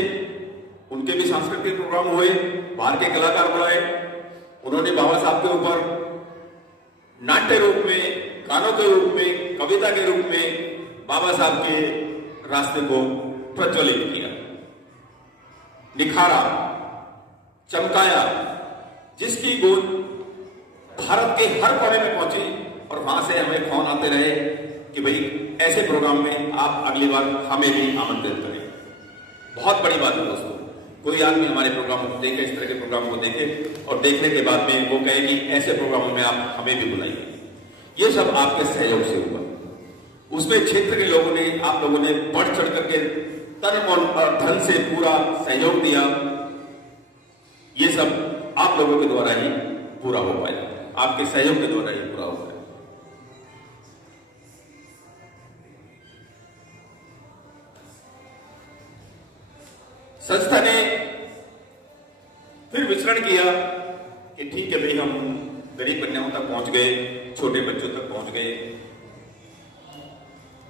उनके भी सांस्कृतिक प्रोग्राम हुए, बाहर के कलाकार बुलाए, उन्होंने बाबा साहब के ऊपर नाट्य रूप में, गानों के रूप में, कविता के रूप में बाबा साहब के रास्ते को प्रज्वलित किया, निखारा, चमकाया, जिसकी गूंज भारत के हर कोने में पहुंची और वहां से हमें फोन आते रहे कि भाई ऐसे प्रोग्राम में आप अगली बार हमें भी आमंत्रित करें। बहुत बड़ी बात है दोस्तों, कोई आदमी हमारे प्रोग्राम को देखे, इस तरह के प्रोग्राम को देखे और देखने के बाद में वो कहे कि ऐसे प्रोग्रामों में आप हमें भी बुलाइए। ये सब आपके सहयोग से हुआ। उसमें क्षेत्र के लोगों ने, आप लोगों ने बढ़ चढ़ करके तन मन और धन से पूरा सहयोग दिया। ये सब आप लोगों के द्वारा ही पूरा हो पाया, आपके सहयोग के द्वारा ही पूरा हो पाया। संस्था ने फिर विचरण किया कि ठीक है भाई, हम गरीब कन्याओं तक पहुंच गए, छोटे बच्चों तक पहुंच गए।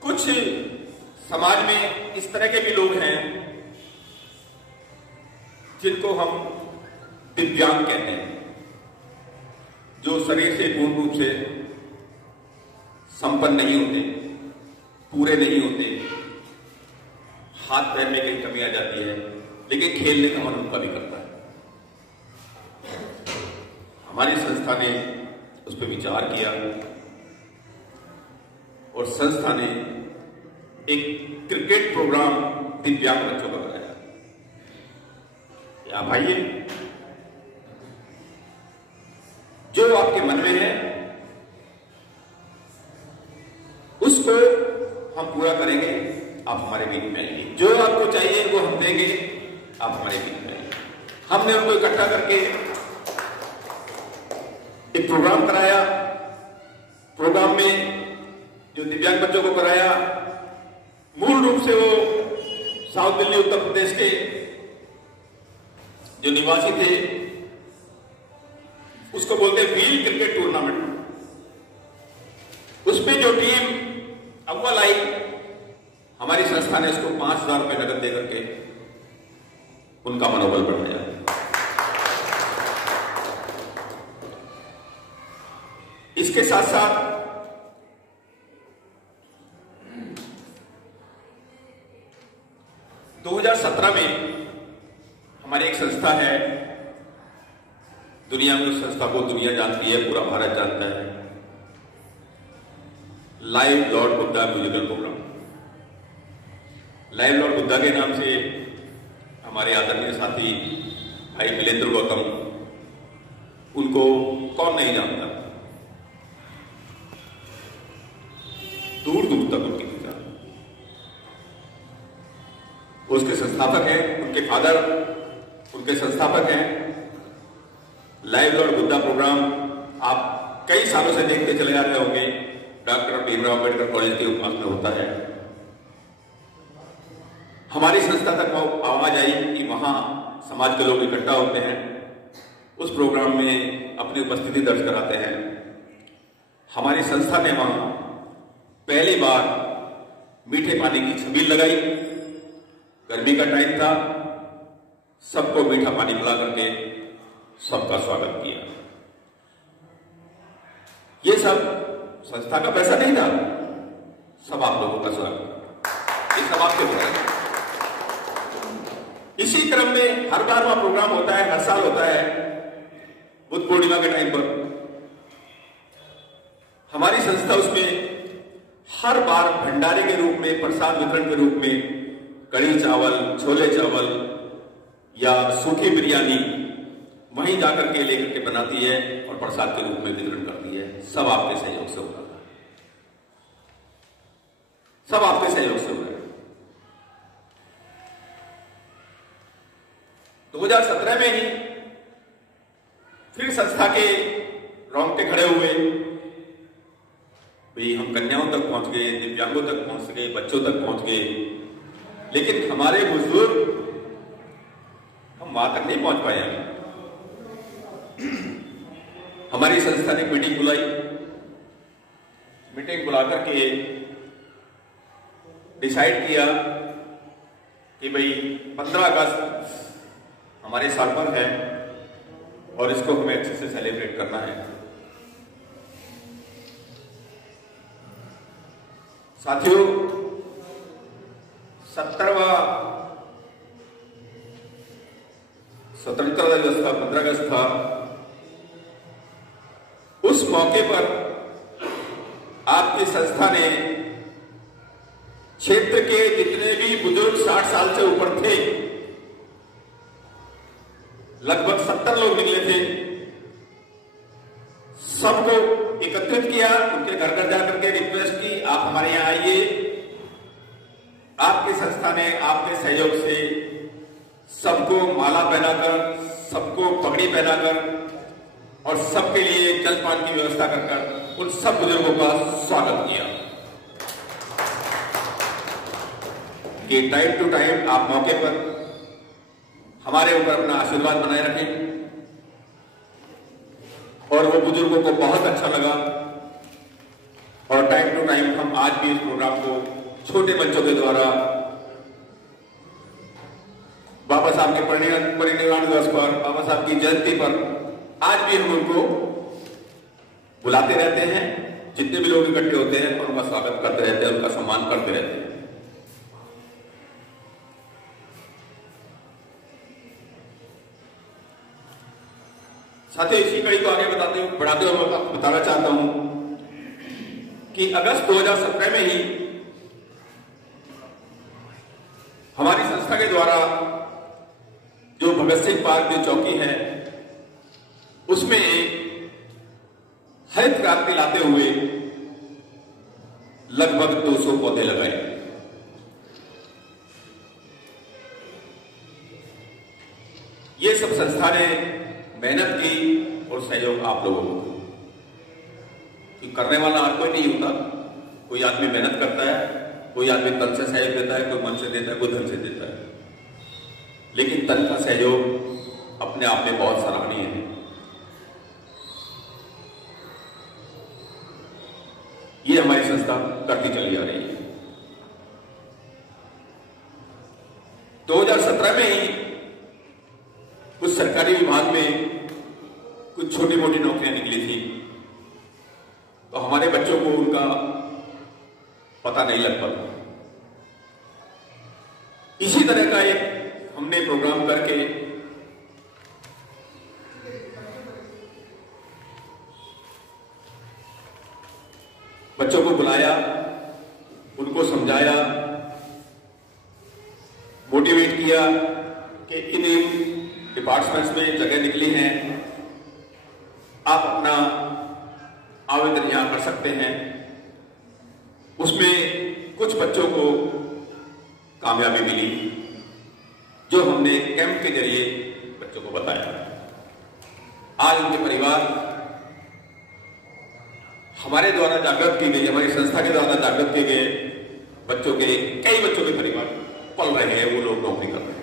कुछ समाज में इस तरह के भी लोग हैं जिनको हम दिव्यांग कहते हैं, जो शरीर से पूर्ण रूप से संपन्न नहीं होते, पूरे नहीं होते, हाथ पैर में कहीं कमी आ जाती है, लेकिन खेलने का मन उनका भी करता है। हमारी संस्था ने उस पर विचार किया, और संस्था ने एक क्रिकेट प्रोग्राम दिव्यांग बच्चों का बनाया। आप आइए, जो आपके मन में है उसको हम पूरा करेंगे, आप हमारे बीच में आएंगे। जो आपको चाहिए वो हम देंगे, आप हमारे बीच में आएंगे। हमने उनको इकट्ठा करके एक प्रोग्राम कराया। प्रोग्राम में जो दिव्यांग बच्चों को कराया, मूल रूप से वो साउथ दिल्ली उत्तर प्रदेश के जो निवासी थे, उसको बोलते हैं व्हील क्रिकेट टूर्नामेंट। उसमें जो टीम अव्वल आई, हमारी संस्था ने उसको 5,000 रुपए नगद देकर के उनका मनोबल बढ़ाया। इसके साथ साथ 2017 में हमारी एक संस्था है, दुनिया में उस संस्था को दुनिया जानती है, पूरा भारत जानता है, live Lord Buddha musical program. Live Lord Buddha के नाम से हमारे आदरणीय साथी भाई मिलेंद्र गौतम, उनको कौन नहीं जानता, दूर दूर तक उनकी पहचान। उसके संस्थापक हैं, उनके फादर उनके संस्थापक हैं। लाइव लॉर्ड बुद्धा प्रोग्राम आप कई सालों से देखते चले जाते होंगे, डॉक्टर भीमराव अम्बेडकर कॉलेज के उपपास में होता है। हमारी संस्था तक आवाज आई कि वहां समाज के लोग इकट्ठा होते हैं, उस प्रोग्राम में अपनी उपस्थिति दर्ज कराते हैं। हमारी संस्था ने वहां पहली बार मीठे पानी की छबील लगाई। गर्मी का टाइम था, सबको मीठा पानी पिला करके सबका स्वागत किया। ये सब संस्था का पैसा नहीं था, सब आप लोगों का स्वागत, ये सब आपके हो रहा है। इसी क्रम में हर बार वहां प्रोग्राम होता है, हर साल होता है बुद्ध पूर्णिमा के टाइम पर। हमारी संस्था उसमें हर बार भंडारे के रूप में, प्रसाद वितरण के रूप में कढ़ी चावल, छोले चावल या सूखी बिरयानी वहीं जाकर के लेकर के बनाती है और प्रसाद के रूप में वितरण करती है। सब आपके सहयोग से हो रहा है, सब आपके सहयोग से हो रहा है। 2017 में ही फिर संस्था के रोंगटे खड़े हुए, भाई हम कन्याओं तक पहुंच गए, दिव्यांगों तक पहुंच गए, बच्चों तक पहुंच गए, लेकिन हमारे बुजुर्ग हम वहां तक नहीं पहुंच पाए। हमारी संस्था ने मीटिंग बुलाई, मीटिंग बुलाकर के डिसाइड किया कि भाई 15 अगस्त हमारे साल पर है और इसको हमें अच्छे से सेलिब्रेट करना है। साथियों, 70वां स्वतंत्रता दिवस था, 15 अगस्त था। उस मौके पर आपकी संस्था ने क्षेत्र के जितने भी बुजुर्ग 60 साल से ऊपर थे, लगभग 70 लोग निकले थे, सबको एकत्रित किया, उनके घर घर जाकर के रिक्वेस्ट की आप हमारे यहां आइए। आपकी संस्था ने आपके सहयोग से सबको माला पहनाकर, सबको पगड़ी पहनाकर और सबके लिए जलपान की व्यवस्था कर उन सब बुजुर्गों का स्वागत किया कि टाइम टू टाइम आप मौके पर हमारे ऊपर अपना आशीर्वाद बनाए रखें। और वो बुजुर्गों को बहुत अच्छा लगा और टाइम टू टाइम हम आज भी इस प्रोग्राम को छोटे बच्चों के द्वारा बाबा साहब के परिनिर्वाण दिवस पर, बाबा साहब की जयंती पर आज भी हम उनको बुलाते रहते हैं। जितने भी लोग इकट्ठे होते हैं और उनका स्वागत करते रहते हैं, उनका सम्मान करते रहते हैं। साथियों, इसी कड़ी को आगे बढ़ाते हुए मैं बताना चाहता हूं कि अगस्त 2017 में ही हमारी संस्था के द्वारा जो भगत सिंह पार्क जो चौकी है उसमें हरित क्रांति लाते हुए लगभग 200 पौधे लगाए। ये सब संस्था ने मेहनत की और सहयोग आप लोगों को, कि करने वाला हर कोई नहीं होता। कोई आदमी मेहनत करता है, कोई आदमी तन से सहयोग देता है, कोई मन से देता है, कोई धन से देता है, लेकिन तन का सहयोग अपने आप में बहुत सराहनीय है। ये हमारी संस्था करती चली आ रही है। 2017 में ही कुछ सरकारी विभाग में कुछ छोटी मोटी नौकरियां निकली थी, तो हमारे बच्चों को उनका पता नहीं लग पाता। इसी तरह का एक हमने प्रोग्राम करके बच्चों को बुलाया, उनको समझाया, मोटिवेट किया कि इन डिपार्टमेंट्स में जगह निकली हैं, आप अपना आवेदन यहां कर सकते हैं। उसमें कुछ बच्चों को कामयाबी मिली, जो हमने कैंप के जरिए बच्चों को बताया। आज उनके परिवार हमारे द्वारा जागृत की गई, हमारी संस्था के द्वारा जागृत किए गए बच्चों के, कई बच्चों के परिवार पल रहे हैं, वो लोग नौकरी कर रहे हैं।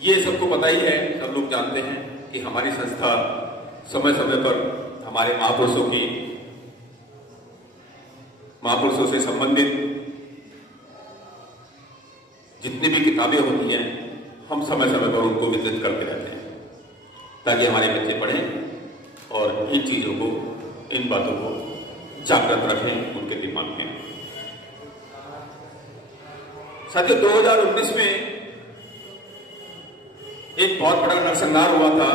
ये सबको पता ही है, सब लोग जानते हैं कि हमारी संस्था समय समय पर हमारे महापुरुषों से संबंधित जितनी भी किताबें होती हैं, हम समय समय पर उनको वितरित करते रहते हैं, ताकि हमारे बच्चे पढ़ें और इन चीजों को, इन बातों को जागृत रखें उनके दिमाग में। साथियों, 2019 में एक बहुत बड़ा नरसंहार हुआ था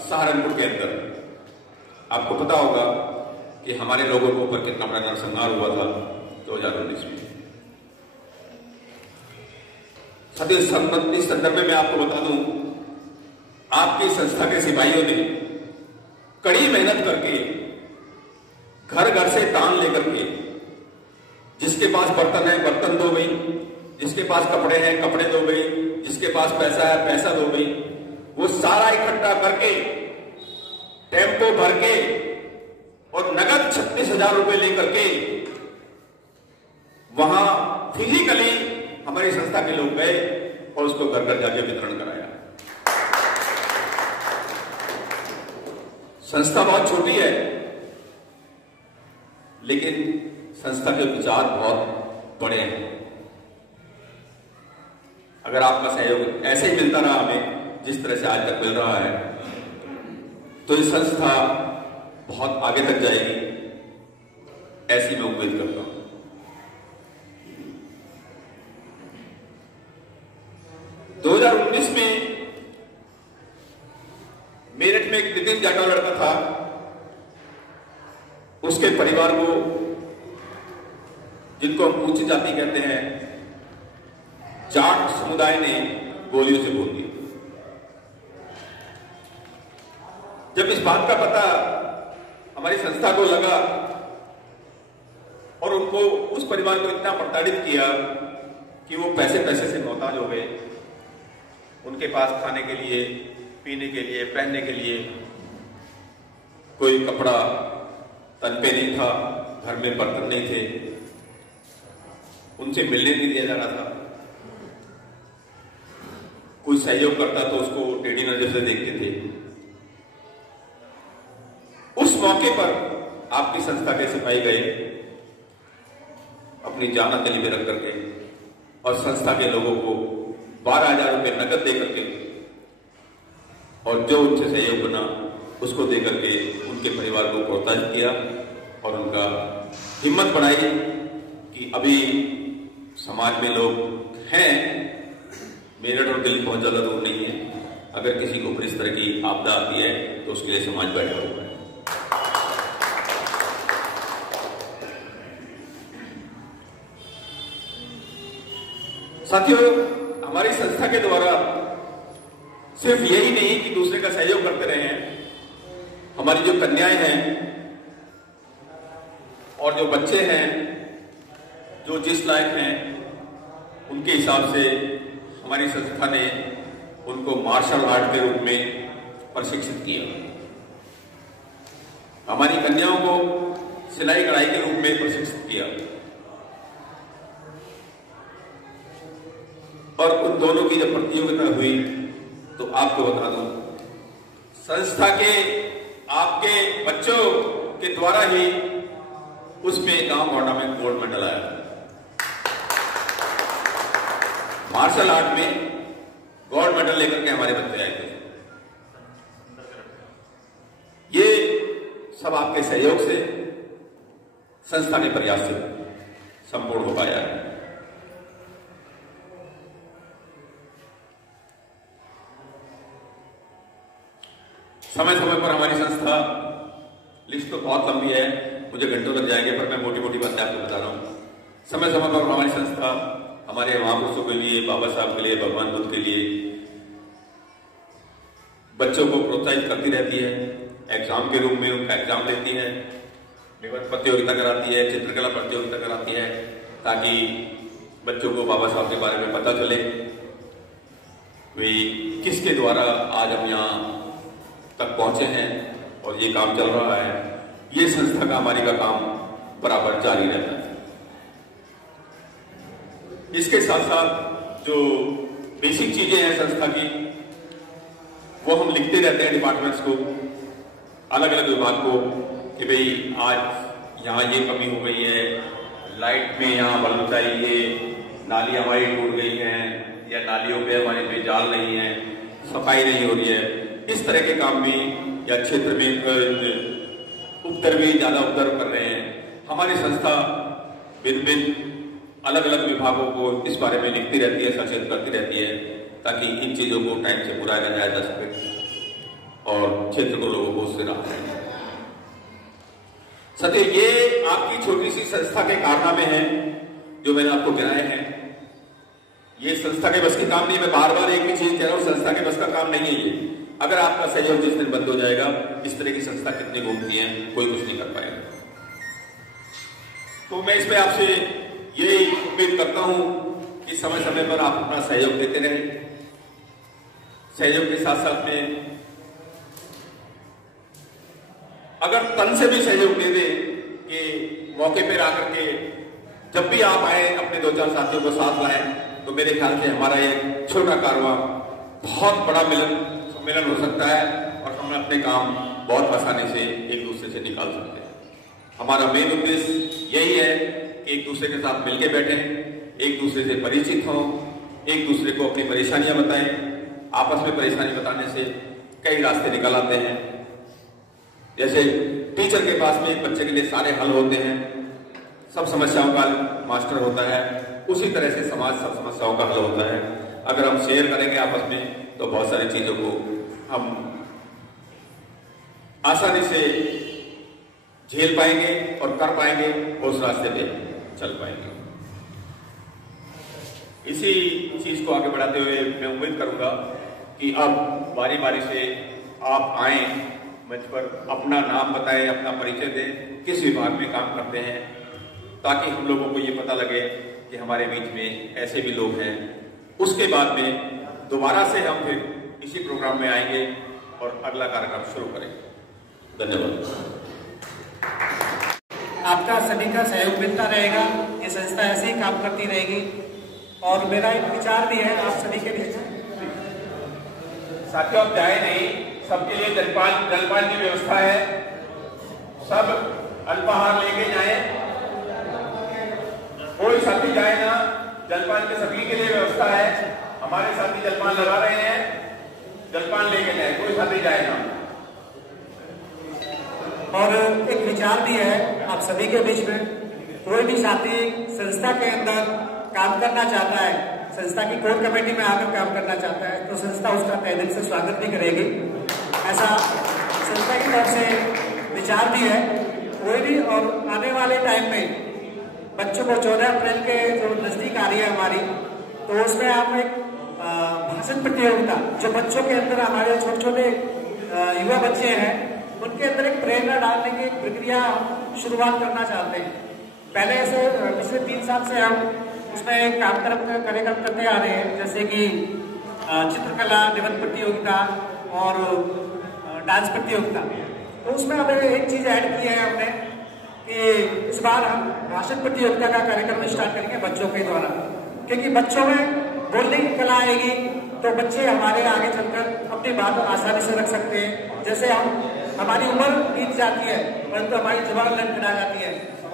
सहारनपुर के अंदर। आपको पता होगा कि हमारे लोगों के ऊपर कितना बड़ा नरसंहार हुआ था 2019 में। साथियों, इस संदर्भ में मैं आपको बता दूं, आपकी संस्था के सिपाहियों ने कड़ी मेहनत करके, घर घर से दान लेकर के, जिसके पास बर्तन है बर्तन दो गई, जिसके पास कपड़े हैं कपड़े दो गई, जिसके पास पैसा है पैसा दो गई, वो सारा इकट्ठा करके टेम्पो भर के और नगद 36,000 रुपए लेकर के वहां फिजिकली हमारी संस्था के लोग गए और उसको घर घर जाके वितरण कराया। संस्था बहुत छोटी है, लेकिन संस्था के विचार बहुत बड़े हैं। अगर आपका सहयोग ऐसे ही मिलता रहा हमें, जिस तरह से आज तक मिल रहा है, तो ये संस्था बहुत आगे तक जाएगी, ऐसी मैं उम्मीद करता हूं। दो 2019 में मेरठ में एक नितिन जाटव लड़का था, उसके परिवार को, जिनको हम ऊंची जाति कहते हैं, जाट समुदाय ने गोलियों से भून दिया। जब इस बात का पता हमारी संस्था को लगा और उनको, उस परिवार को इतना प्रताड़ित किया कि वो पैसे से मोहताज हो गए। उनके पास खाने के लिए, पीने के लिए, पहनने के लिए कोई कपड़ा तन पे नहीं था, घर में बर्तन नहीं थे, उनसे मिलने नहीं दिया जा रहा था। कोई सहयोग करता तो उसको टेढ़ी नजर से देखते थे। उस मौके पर आपकी संस्था के सिपाही गए, अपनी जान हथेली में रख करके, और संस्था के लोगों को 12,000 रुपए नकद दे करके, और जो उनसे सहयोग बना उसको दे करके उनके परिवार को प्रोत्साहित किया और उनका हिम्मत बढ़ाई कि अभी समाज में लोग हैं, मेरठ और दिल्ली बहुत ज्यादा दूर नहीं है, अगर किसी को ऊपर इस तरह की आपदा आती है तो उसके लिए समाज बैठा हुआ है। साथियों, हमारी संस्था के द्वारा सिर्फ यही नहीं कि दूसरे का सहयोग करते रहे हैं, हमारी जो कन्याएं हैं और जो बच्चे हैं जो जिस लायक हैं उनके हिसाब से हमारी संस्था ने उनको मार्शल आर्ट के रूप में प्रशिक्षित किया। हमारी कन्याओं को सिलाई कढ़ाई के रूप में प्रशिक्षित किया और उन दोनों की जब प्रतियोगिता हुई तो आपको बता दूं, संस्था के आपके बच्चों के द्वारा ही उसमें गांव गोंडा में गोल्ड मेडल आया। मार्शल आर्ट में गोल्ड मेडल लेकर के हमारे बच्चे आए थे। ये सब आपके सहयोग से संस्था के प्रयास से संपूर्ण हो पाया है। समय समय पर हमारी संस्था, लिस्ट तो बहुत लंबी है, मुझे घंटों लग जाएंगे, पर मैं मोटी मोटी बातें आपको बता रहा हूं। समय समय पर हमारी संस्था हमारे महापुरुषों के लिए, बाबा साहब के लिए, भगवान बुद्ध के लिए बच्चों को प्रोत्साहित करती रहती है। एग्जाम के रूप में उनका एग्जाम लेती है, निबंध प्रतियोगिता कराती है, चित्रकला प्रतियोगिता कराती है, ताकि बच्चों को बाबा साहब के बारे में पता चले, वे किसके द्वारा आज हम यहाँ तक पहुंचे हैं और ये काम चल रहा है। ये संस्था का, हमारी का काम बराबर जारी रहता है। इसके साथ साथ जो बेसिक चीजें हैं संस्था की, वो हम लिखते रहते हैं डिपार्टमेंट्स को, अलग अलग विभाग को, कि भाई आज यहाँ ये कमी हो गई है, लाइट में यहाँ बल्ब चाहिए, नाली हमारी टूट गई है, या नालियों पे हमारे पे जाल नहीं है, सफाई नहीं हो रही है। इस तरह के काम में या क्षेत्र में उपद्रव भी ज्यादा उपद्रव कर रहे हैं। हमारी संस्था भिन्न भिन्न अलग अलग विभागों को इस बारे में लिखती रहती है, सचेत करती रहती है, ताकि इन चीजों को टाइम से पूरा किया जा सके और क्षेत्र को, लोगों को उससे राहत मिले। साथियों, ये आपकी छोटी सी संस्था के कारनामे हैं जो मैंने आपको गिनाए हैं। ये संस्था के बस के काम नहीं, मैं बार बार एक भी चीज कह रहा हूं, संस्था के बस का काम नहीं है ये। अगर आपका सहयोग जिस दिन बंद हो जाएगा, इस तरह की संस्था कितनी घूमती है, कोई कुछ नहीं कर पाएगा। तो मैं इसमें आपसे ये उम्मीद करता हूं कि समय समय पर आप अपना सहयोग देते रहें। सहयोग के साथ साथ में अगर तन से भी सहयोग दे दे कि मौके पर आकर के जब भी आप आए अपने 2-4 साथियों को साथ लाएं, तो मेरे ख्याल से हमारा ये छोटा कारवां बहुत बड़ा मिलन हो सकता है और हम अपने काम बहुत आसानी से एक दूसरे से निकाल सकते हैं। हमारा मेन उद्देश्य यही है कि एक दूसरे के साथ मिलकर बैठें, एक दूसरे से परिचित हों, एक दूसरे को अपनी परेशानियां बताएं। आपस में परेशानी बताने से कई रास्ते निकल आते हैं। जैसे टीचर के पास में एक बच्चे के लिए सारे हल होते हैं, सब समस्याओं का मास्टर होता है, उसी तरह से समाज सब समस्याओं का हल होता है। अगर हम शेयर करेंगे आपस में तो बहुत सारी चीजों को हम आसानी से झेल पाएंगे और कर पाएंगे, उस रास्ते पे चल पाएंगे। इसी चीज को आगे बढ़ाते हुए मैं उम्मीद करूंगा कि अब बारी बारी से आप आए मंच पर, अपना नाम बताएं, अपना परिचय दें, किस विभाग में काम करते हैं, ताकि हम लोगों को ये पता लगे कि हमारे बीच में ऐसे भी लोग हैं। उसके बाद में दोबारा से हम फिर इसी प्रोग्राम में आएंगे और अगला कार्यक्रम शुरू करेंगे। धन्यवाद। आपका सभी का सहयोग मिलता रहेगा, ये संस्था ऐसे ही काम करती रहेगी। और मेरा एक विचार भी है आप सभी के बीच। साथियों, आप जाए नहीं, सबके लिए जलपान की व्यवस्था है, सब अल्पाहार लेके जाए, कोई साथी जाए ना, जलपान के सभी के लिए व्यवस्था है। हमारे साथी जलपान लगा रहे हैं, जलपान लेके जाए, कोई साथी जाए ना। और एक विचार भी है आप सभी के बीच में, कोई भी साथी संस्था के अंदर काम करना चाहता है, संस्था की कोर कमेटी में आकर काम करना चाहता है तो संस्था उसका तहे दिल से स्वागत भी करेगी। ऐसा संस्था की तरफ से विचार भी है कोई भी। और आने वाले टाइम में बच्चों को 14 अप्रैल के जो नजदीक आ रही है हमारी, तो उसमें हम एक भाषण प्रतियोगिता जो बच्चों के अंदर, हमारे छोटे छोटे युवा बच्चे हैं उनके अंदर एक प्रेरणा डालने की प्रक्रिया शुरुआत करना चाहते हैं। पहले से पिछले 3 साल से हम उसमें काम करते आ रहे हैं, जैसे कि चित्रकला, निबंध प्रतियोगिता और डांस प्रतियोगिता। तो उसमें हमें एक चीज ऐड की है हमने कि इस बार हम भाषण प्रतियोगिता का कार्यक्रम स्टार्ट करेंगे बच्चों के द्वारा, क्योंकि बच्चों में बोलने की कला आएगी तो बच्चे हमारे आगे चलकर अपनी बात आसानी से रख सकते हैं। जैसे हमारी उम्र बीत जाती है परंतु हमारी जुबान लड़खड़ा जाती है।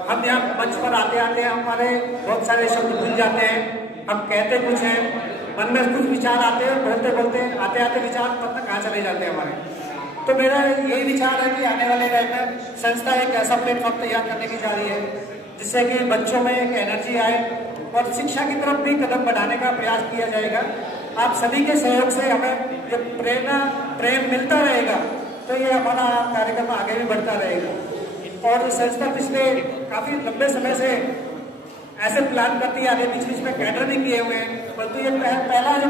हम यहाँ मंच पर आते आते हमारे बहुत सारे शब्द भूल जाते हैं, हम कहते कुछ हैं, मन में कुछ विचार आते हैं, बोलते बोलते आते आते विचार तब तक कहाँ चले जाते हैं हमारे। तो मेरा यही विचार है कि आने वाले टाइम में संस्था एक ऐसा प्लेटफॉर्म तैयार करने की जा रही है जिससे कि बच्चों में एक एनर्जी आए और शिक्षा की तरफ भी कदम बढ़ाने का प्रयास किया जाएगा। आप सभी के सहयोग से हमें जब प्रेम मिलता रहेगा तो ये हमारा कार्यक्रम आगे भी बढ़ता रहेगा। और संस्था पिछले काफी लंबे समय से ऐसे प्लान करती आ रही है, बीच बीच में कैडर भी किए हुए हैं, परंतु ये पहला जो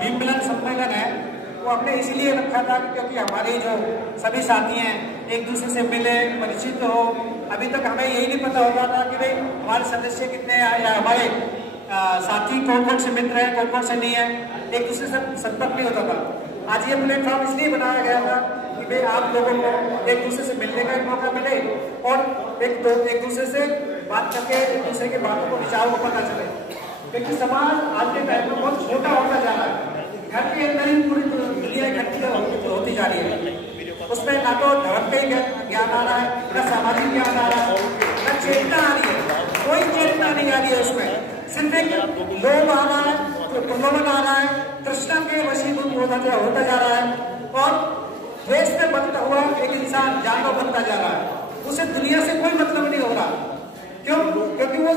भीम मिलन सम्मेलन है वो हमने इसीलिए रखा था क्योंकि हमारे जो सभी साथी हैं एक दूसरे से मिले, परिचित हो। अभी तक हमें यही नहीं पता होता था कि भाई हमारे सदस्य कितने हैं या हमारे साथी कौन कौन से मित्र हैं, कौन कौन से नहीं है, एक दूसरे से संपर्क नहीं होता था। आज ये प्लेटफॉर्म इसलिए बनाया गया था कि भाई आप लोगों को एक दूसरे से मिलने का एक मौका मिले और एक दूसरे से बात करके एक दूसरे के बातों को, विचारों को पता चले। क्योंकि समाज आज के टाइम में बहुत छोटा होता जा रहा है, घर के अंदर ही पूरी दुनिया इकट्ठी होती जा रही है। उसमें ना तो धर्म पे ज्ञान आ रहा है, ना सामाजिक ज्ञान आ रहा है, ना चेतना आ रही है, कोई चेतना नहीं आ रही है उसमें। सिर्फ एक लोभ आ रहा है, प्रलोभन आ रहा है, तृष्णा के वशीभूत होता जा रहा है और द्वेष में बनता हुआ एक इंसान जानवर बनता जा रहा है। उसे दुनिया से कोई मतलब नहीं हो रहा। क्यों? क्योंकि वो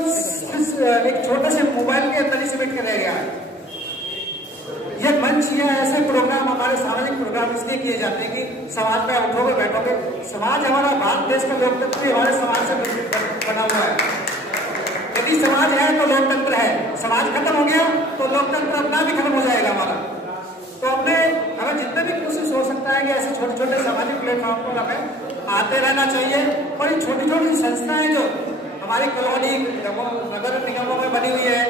एक छोटे से मोबाइल के अंदर ही सिमट के रह गया है। ये मंच या ऐसे प्रोग्राम, हमारे सामाजिक प्रोग्राम इसलिए किए जाते हैं कि समाज में उठोगे बैठोगे। समाज हमारा, भारत देश का लोकतंत्र भी हमारे समाज से बना हुआ है। यदि समाज है तो लोकतंत्र है, समाज खत्म हो गया तो लोकतंत्र अपना भी खत्म हो जाएगा हमारा। तो हमें जितना भी कोशिश हो सकता है कि ऐसे छोटे छोटे सामाजिक प्लेटफॉर्म पर हमें आते रहना चाहिए। और ये छोटी छोटी संस्थाएं जो हमारी कॉलोनी, नगर निगमों में बनी हुई है,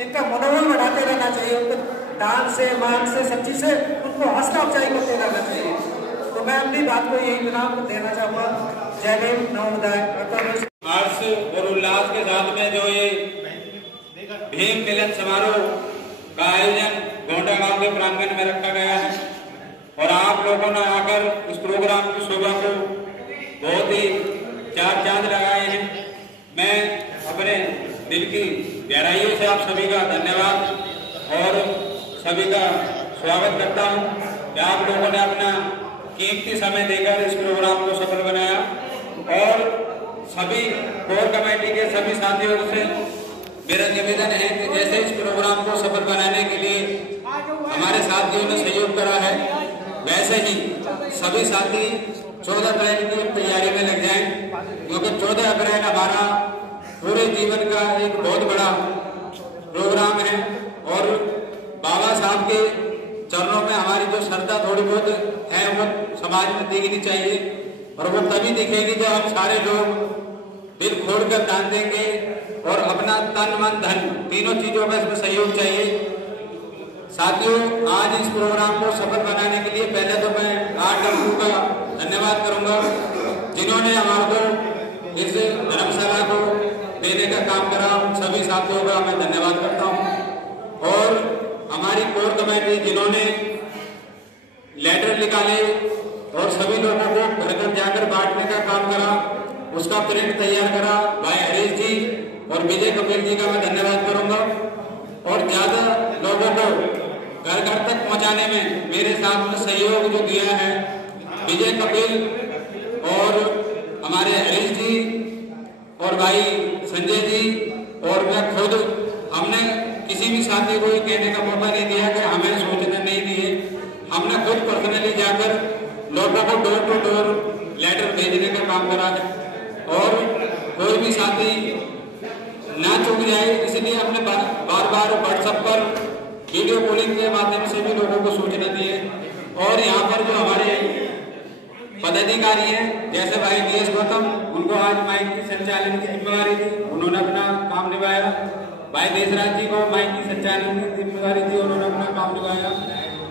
इनका मनोबल बढ़ाते रहना चाहिए। उनको दान से, मान से, सब चीज से उनको हौसला अफजाई करते रहना चाहिए। तो मैं अपनी बात को यही इनाम देना चाहूंगा। जय भीम, नमोदाय। हर्ष और उल्लास के साथ में जो ये भीम मिलन समारोह का आयोजन गोंडा गांव के प्रांगण में रखा गया है और आप लोगों ने आकर इस प्रोग्राम की शोभा को बहुत ही चार चांद लगाए हैं। मैं अपने दिल की गहराइयों से आप सभी का धन्यवाद और सभी का स्वागत करता हूं कि आप लोगों ने अपना कीमती समय देकर इस प्रोग्राम को सफल बनाया। और सभी कोर कमेटी के सभी साथियों से मेरा निवेदन है कि जैसे इस प्रोग्राम को सफल बनाने के लिए हमारे साथियों ने सहयोग करा है, वैसे ही सभी साथी 14 अप्रैल की तैयारी में लग जाएं, क्योंकि 14 अप्रैल हमारा पूरे जीवन का एक बहुत बड़ा प्रोग्राम है। और बाबा साहब के चरणों में हमारी जो श्रद्धा थोड़ी बहुत है वो समाज में दिखनी चाहिए और वो तभी दिखेगी जब हम सारे लोग दिल खोलकर दान देंगे और अपना तन मन धन तीनों चीजों में इसमें सहयोग चाहिए। साथियों, आज इस प्रोग्राम को सफल बनाने के लिए पहले तो मैं RW का धन्यवाद करूंगा जिन्होंने हमारे को इस धर्मशाला को देने का काम करा। सभी साथियों का मैं धन्यवाद करता हूं। और हमारी कोर कमेटी जिन्होंने लेटर निकाले और सभी लोगों को घर घर जाकर बांटने का काम करा, उसका प्रिंट तैयार करा, भाई हरीश जी और विजय कपिल जी का मैं धन्यवाद करूंगा। और ज्यादा लोगों को घर घर तक पहुंचाने में मेरे साथ में सहयोग जो दिया है विजय कपिल और हमारे हरीश जी और भाई संजय जी और मैं खुद, हमने किसी भी साथी को काम करा है और कोई भी साथी ना चुक जाए, इसलिए हमने बार बार व्हाट्सएप पर वीडियो कॉलिंग के माध्यम से भी लोगों को सूचना दी है। और यहाँ पर जो हमारे पदाधिकारी हैं जैसे भाई DS गौतम, उनको आज माइक की संचालन की जिम्मेवारी थी, उन्होंने अपना काम निभाया। भाई देशराज जी को माइक की संचालन की जिम्मेवारी थी, उन्होंने अपना काम निभाया।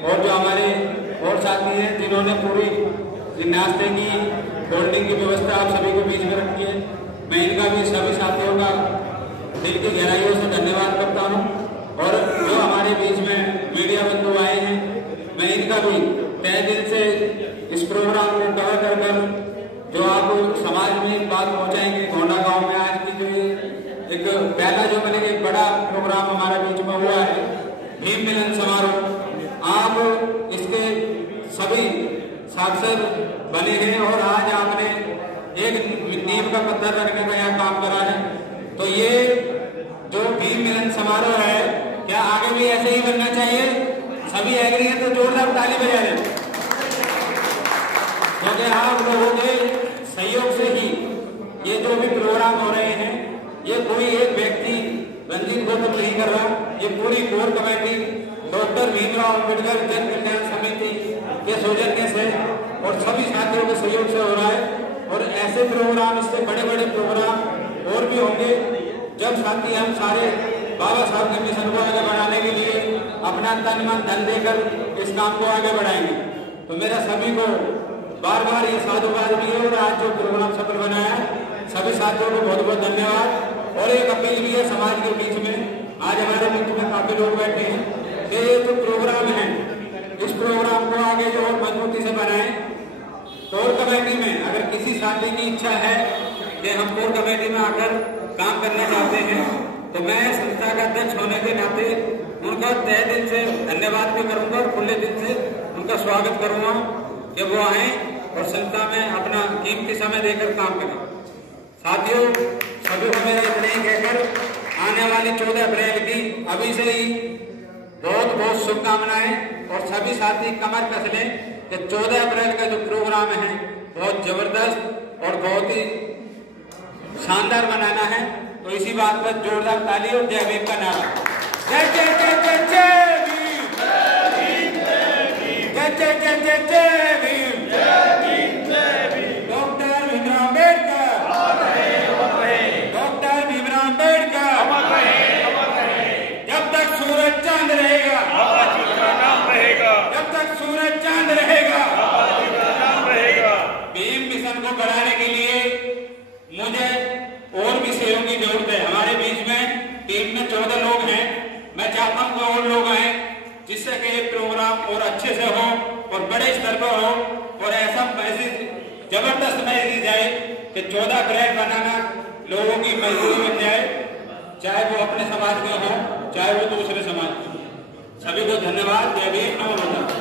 और जो हमारे और साथी हैं जिन्होंने पूरी नाश्ते की होल्डिंग की व्यवस्था आप सभी को बीच में रखी है, मैं इनका भी सभी साथियों का दिल की गहराइयों से धन्यवाद करता हूँ। और जो हमारे बीच में मीडिया बंधु आए हैं, मैं इनका भी तहे दिल से इस प्रोग्राम को कवर कर जो आप समाज में एक बात पहुंचाएंगे। गोंडा गांव में आज की जो एक पहला जो मैंने एक बड़ा प्रोग्राम हमारे बीच में हुआ है, भीम मिलन समारोह, आप इसके सभी साक्षर बने हैं और आज आपने एक नींव का पत्थर रखने का यहाँ काम करा है। तो ये जो भीम मिलन समारोह है, क्या आगे भी ऐसे ही बनना चाहिए? सभी एग्री हैं तो जोरदार ताली बजा दें, क्योंकि आप लोगों के सहयोग से ही ये जो भी प्रोग्राम हो रहे हैं, ये कोई एक व्यक्ति रंजीत गौतम नहीं कर रहा, ये पूरी core committee doctor Bhimrao Ambedkar जन कल्याण समिति के सौजन्य से और सभी साथियों के सहयोग से हो रहा है। और ऐसे प्रोग्राम, इससे बड़े बड़े प्रोग्राम और भी होंगे जब साथी हम सारे बाबा साहब के मिशन को आगे बढ़ाने के लिए अपना तन मन धन देकर इस काम को आगे बढ़ाएंगे। तो मेरा सभी को बार बार ये साधुवाद भी है और आज जो प्रोग्राम सफल बनाया सभी साथियों को बहुत बहुत धन्यवाद। और एक अपील भी है समाज के बीच में, आज हमारे बीच में काफी लोग बैठे हैं कि ये जो प्रोग्राम है, इस प्रोग्राम को आगे जो और मजबूती से बनाएं। कोर कमेटी में अगर किसी साथी की इच्छा है कि हम कोर कमेटी में आकर काम करना चाहते हैं, तो मैं संस्था का अध्यक्ष होने के नाते उनका तहे दिल से धन्यवाद भी करूंगा और खुले दिल से उनका स्वागत करूंगा कि वो आए और संस्था में अपना कीमती समय देकर काम करें। साथियों, सभी को मेरा इतना ही कहकर आने वाली 14 अप्रैल की अभी से ही बहुत बहुत शुभकामनाएं। और सभी साथी कमर कस लें कि 14 अप्रैल का जो प्रोग्राम है बहुत जबरदस्त और बहुत ही शानदार बनाना है। तो इसी बात पर जोरदार ताली और जय भीम का नारा। जय जय जय जय जय भीम, जय जय जय जय जय भीम, डॉक्टर भीमराव अम्बेडकर, डॉक्टर भीमराव अम्बेडकर, जब तक सूरज चांद रहेगा, जब तक सूरज चांद रहेगा, भीम मिशन को बढ़ाने के लिए मुझे और भी शेरों की जरूरत है। हमारे बीच में टीम में 14 लोग हैं, मैं चाहता हूँ और लोग आए जिससे कि ये प्रोग्राम और अच्छे से हो और बड़े स्तर पर हो और ऐसा मैसेज, जबरदस्त मैसेज दी जाए कि 14 अप्रैल बनाना लोगों की मजबूरी बन जाए, चाहे वो अपने समाज के हो चाहे वो दूसरे समाज के। सभी को धन्यवाद। जय भीम, नमो बुद्धाय।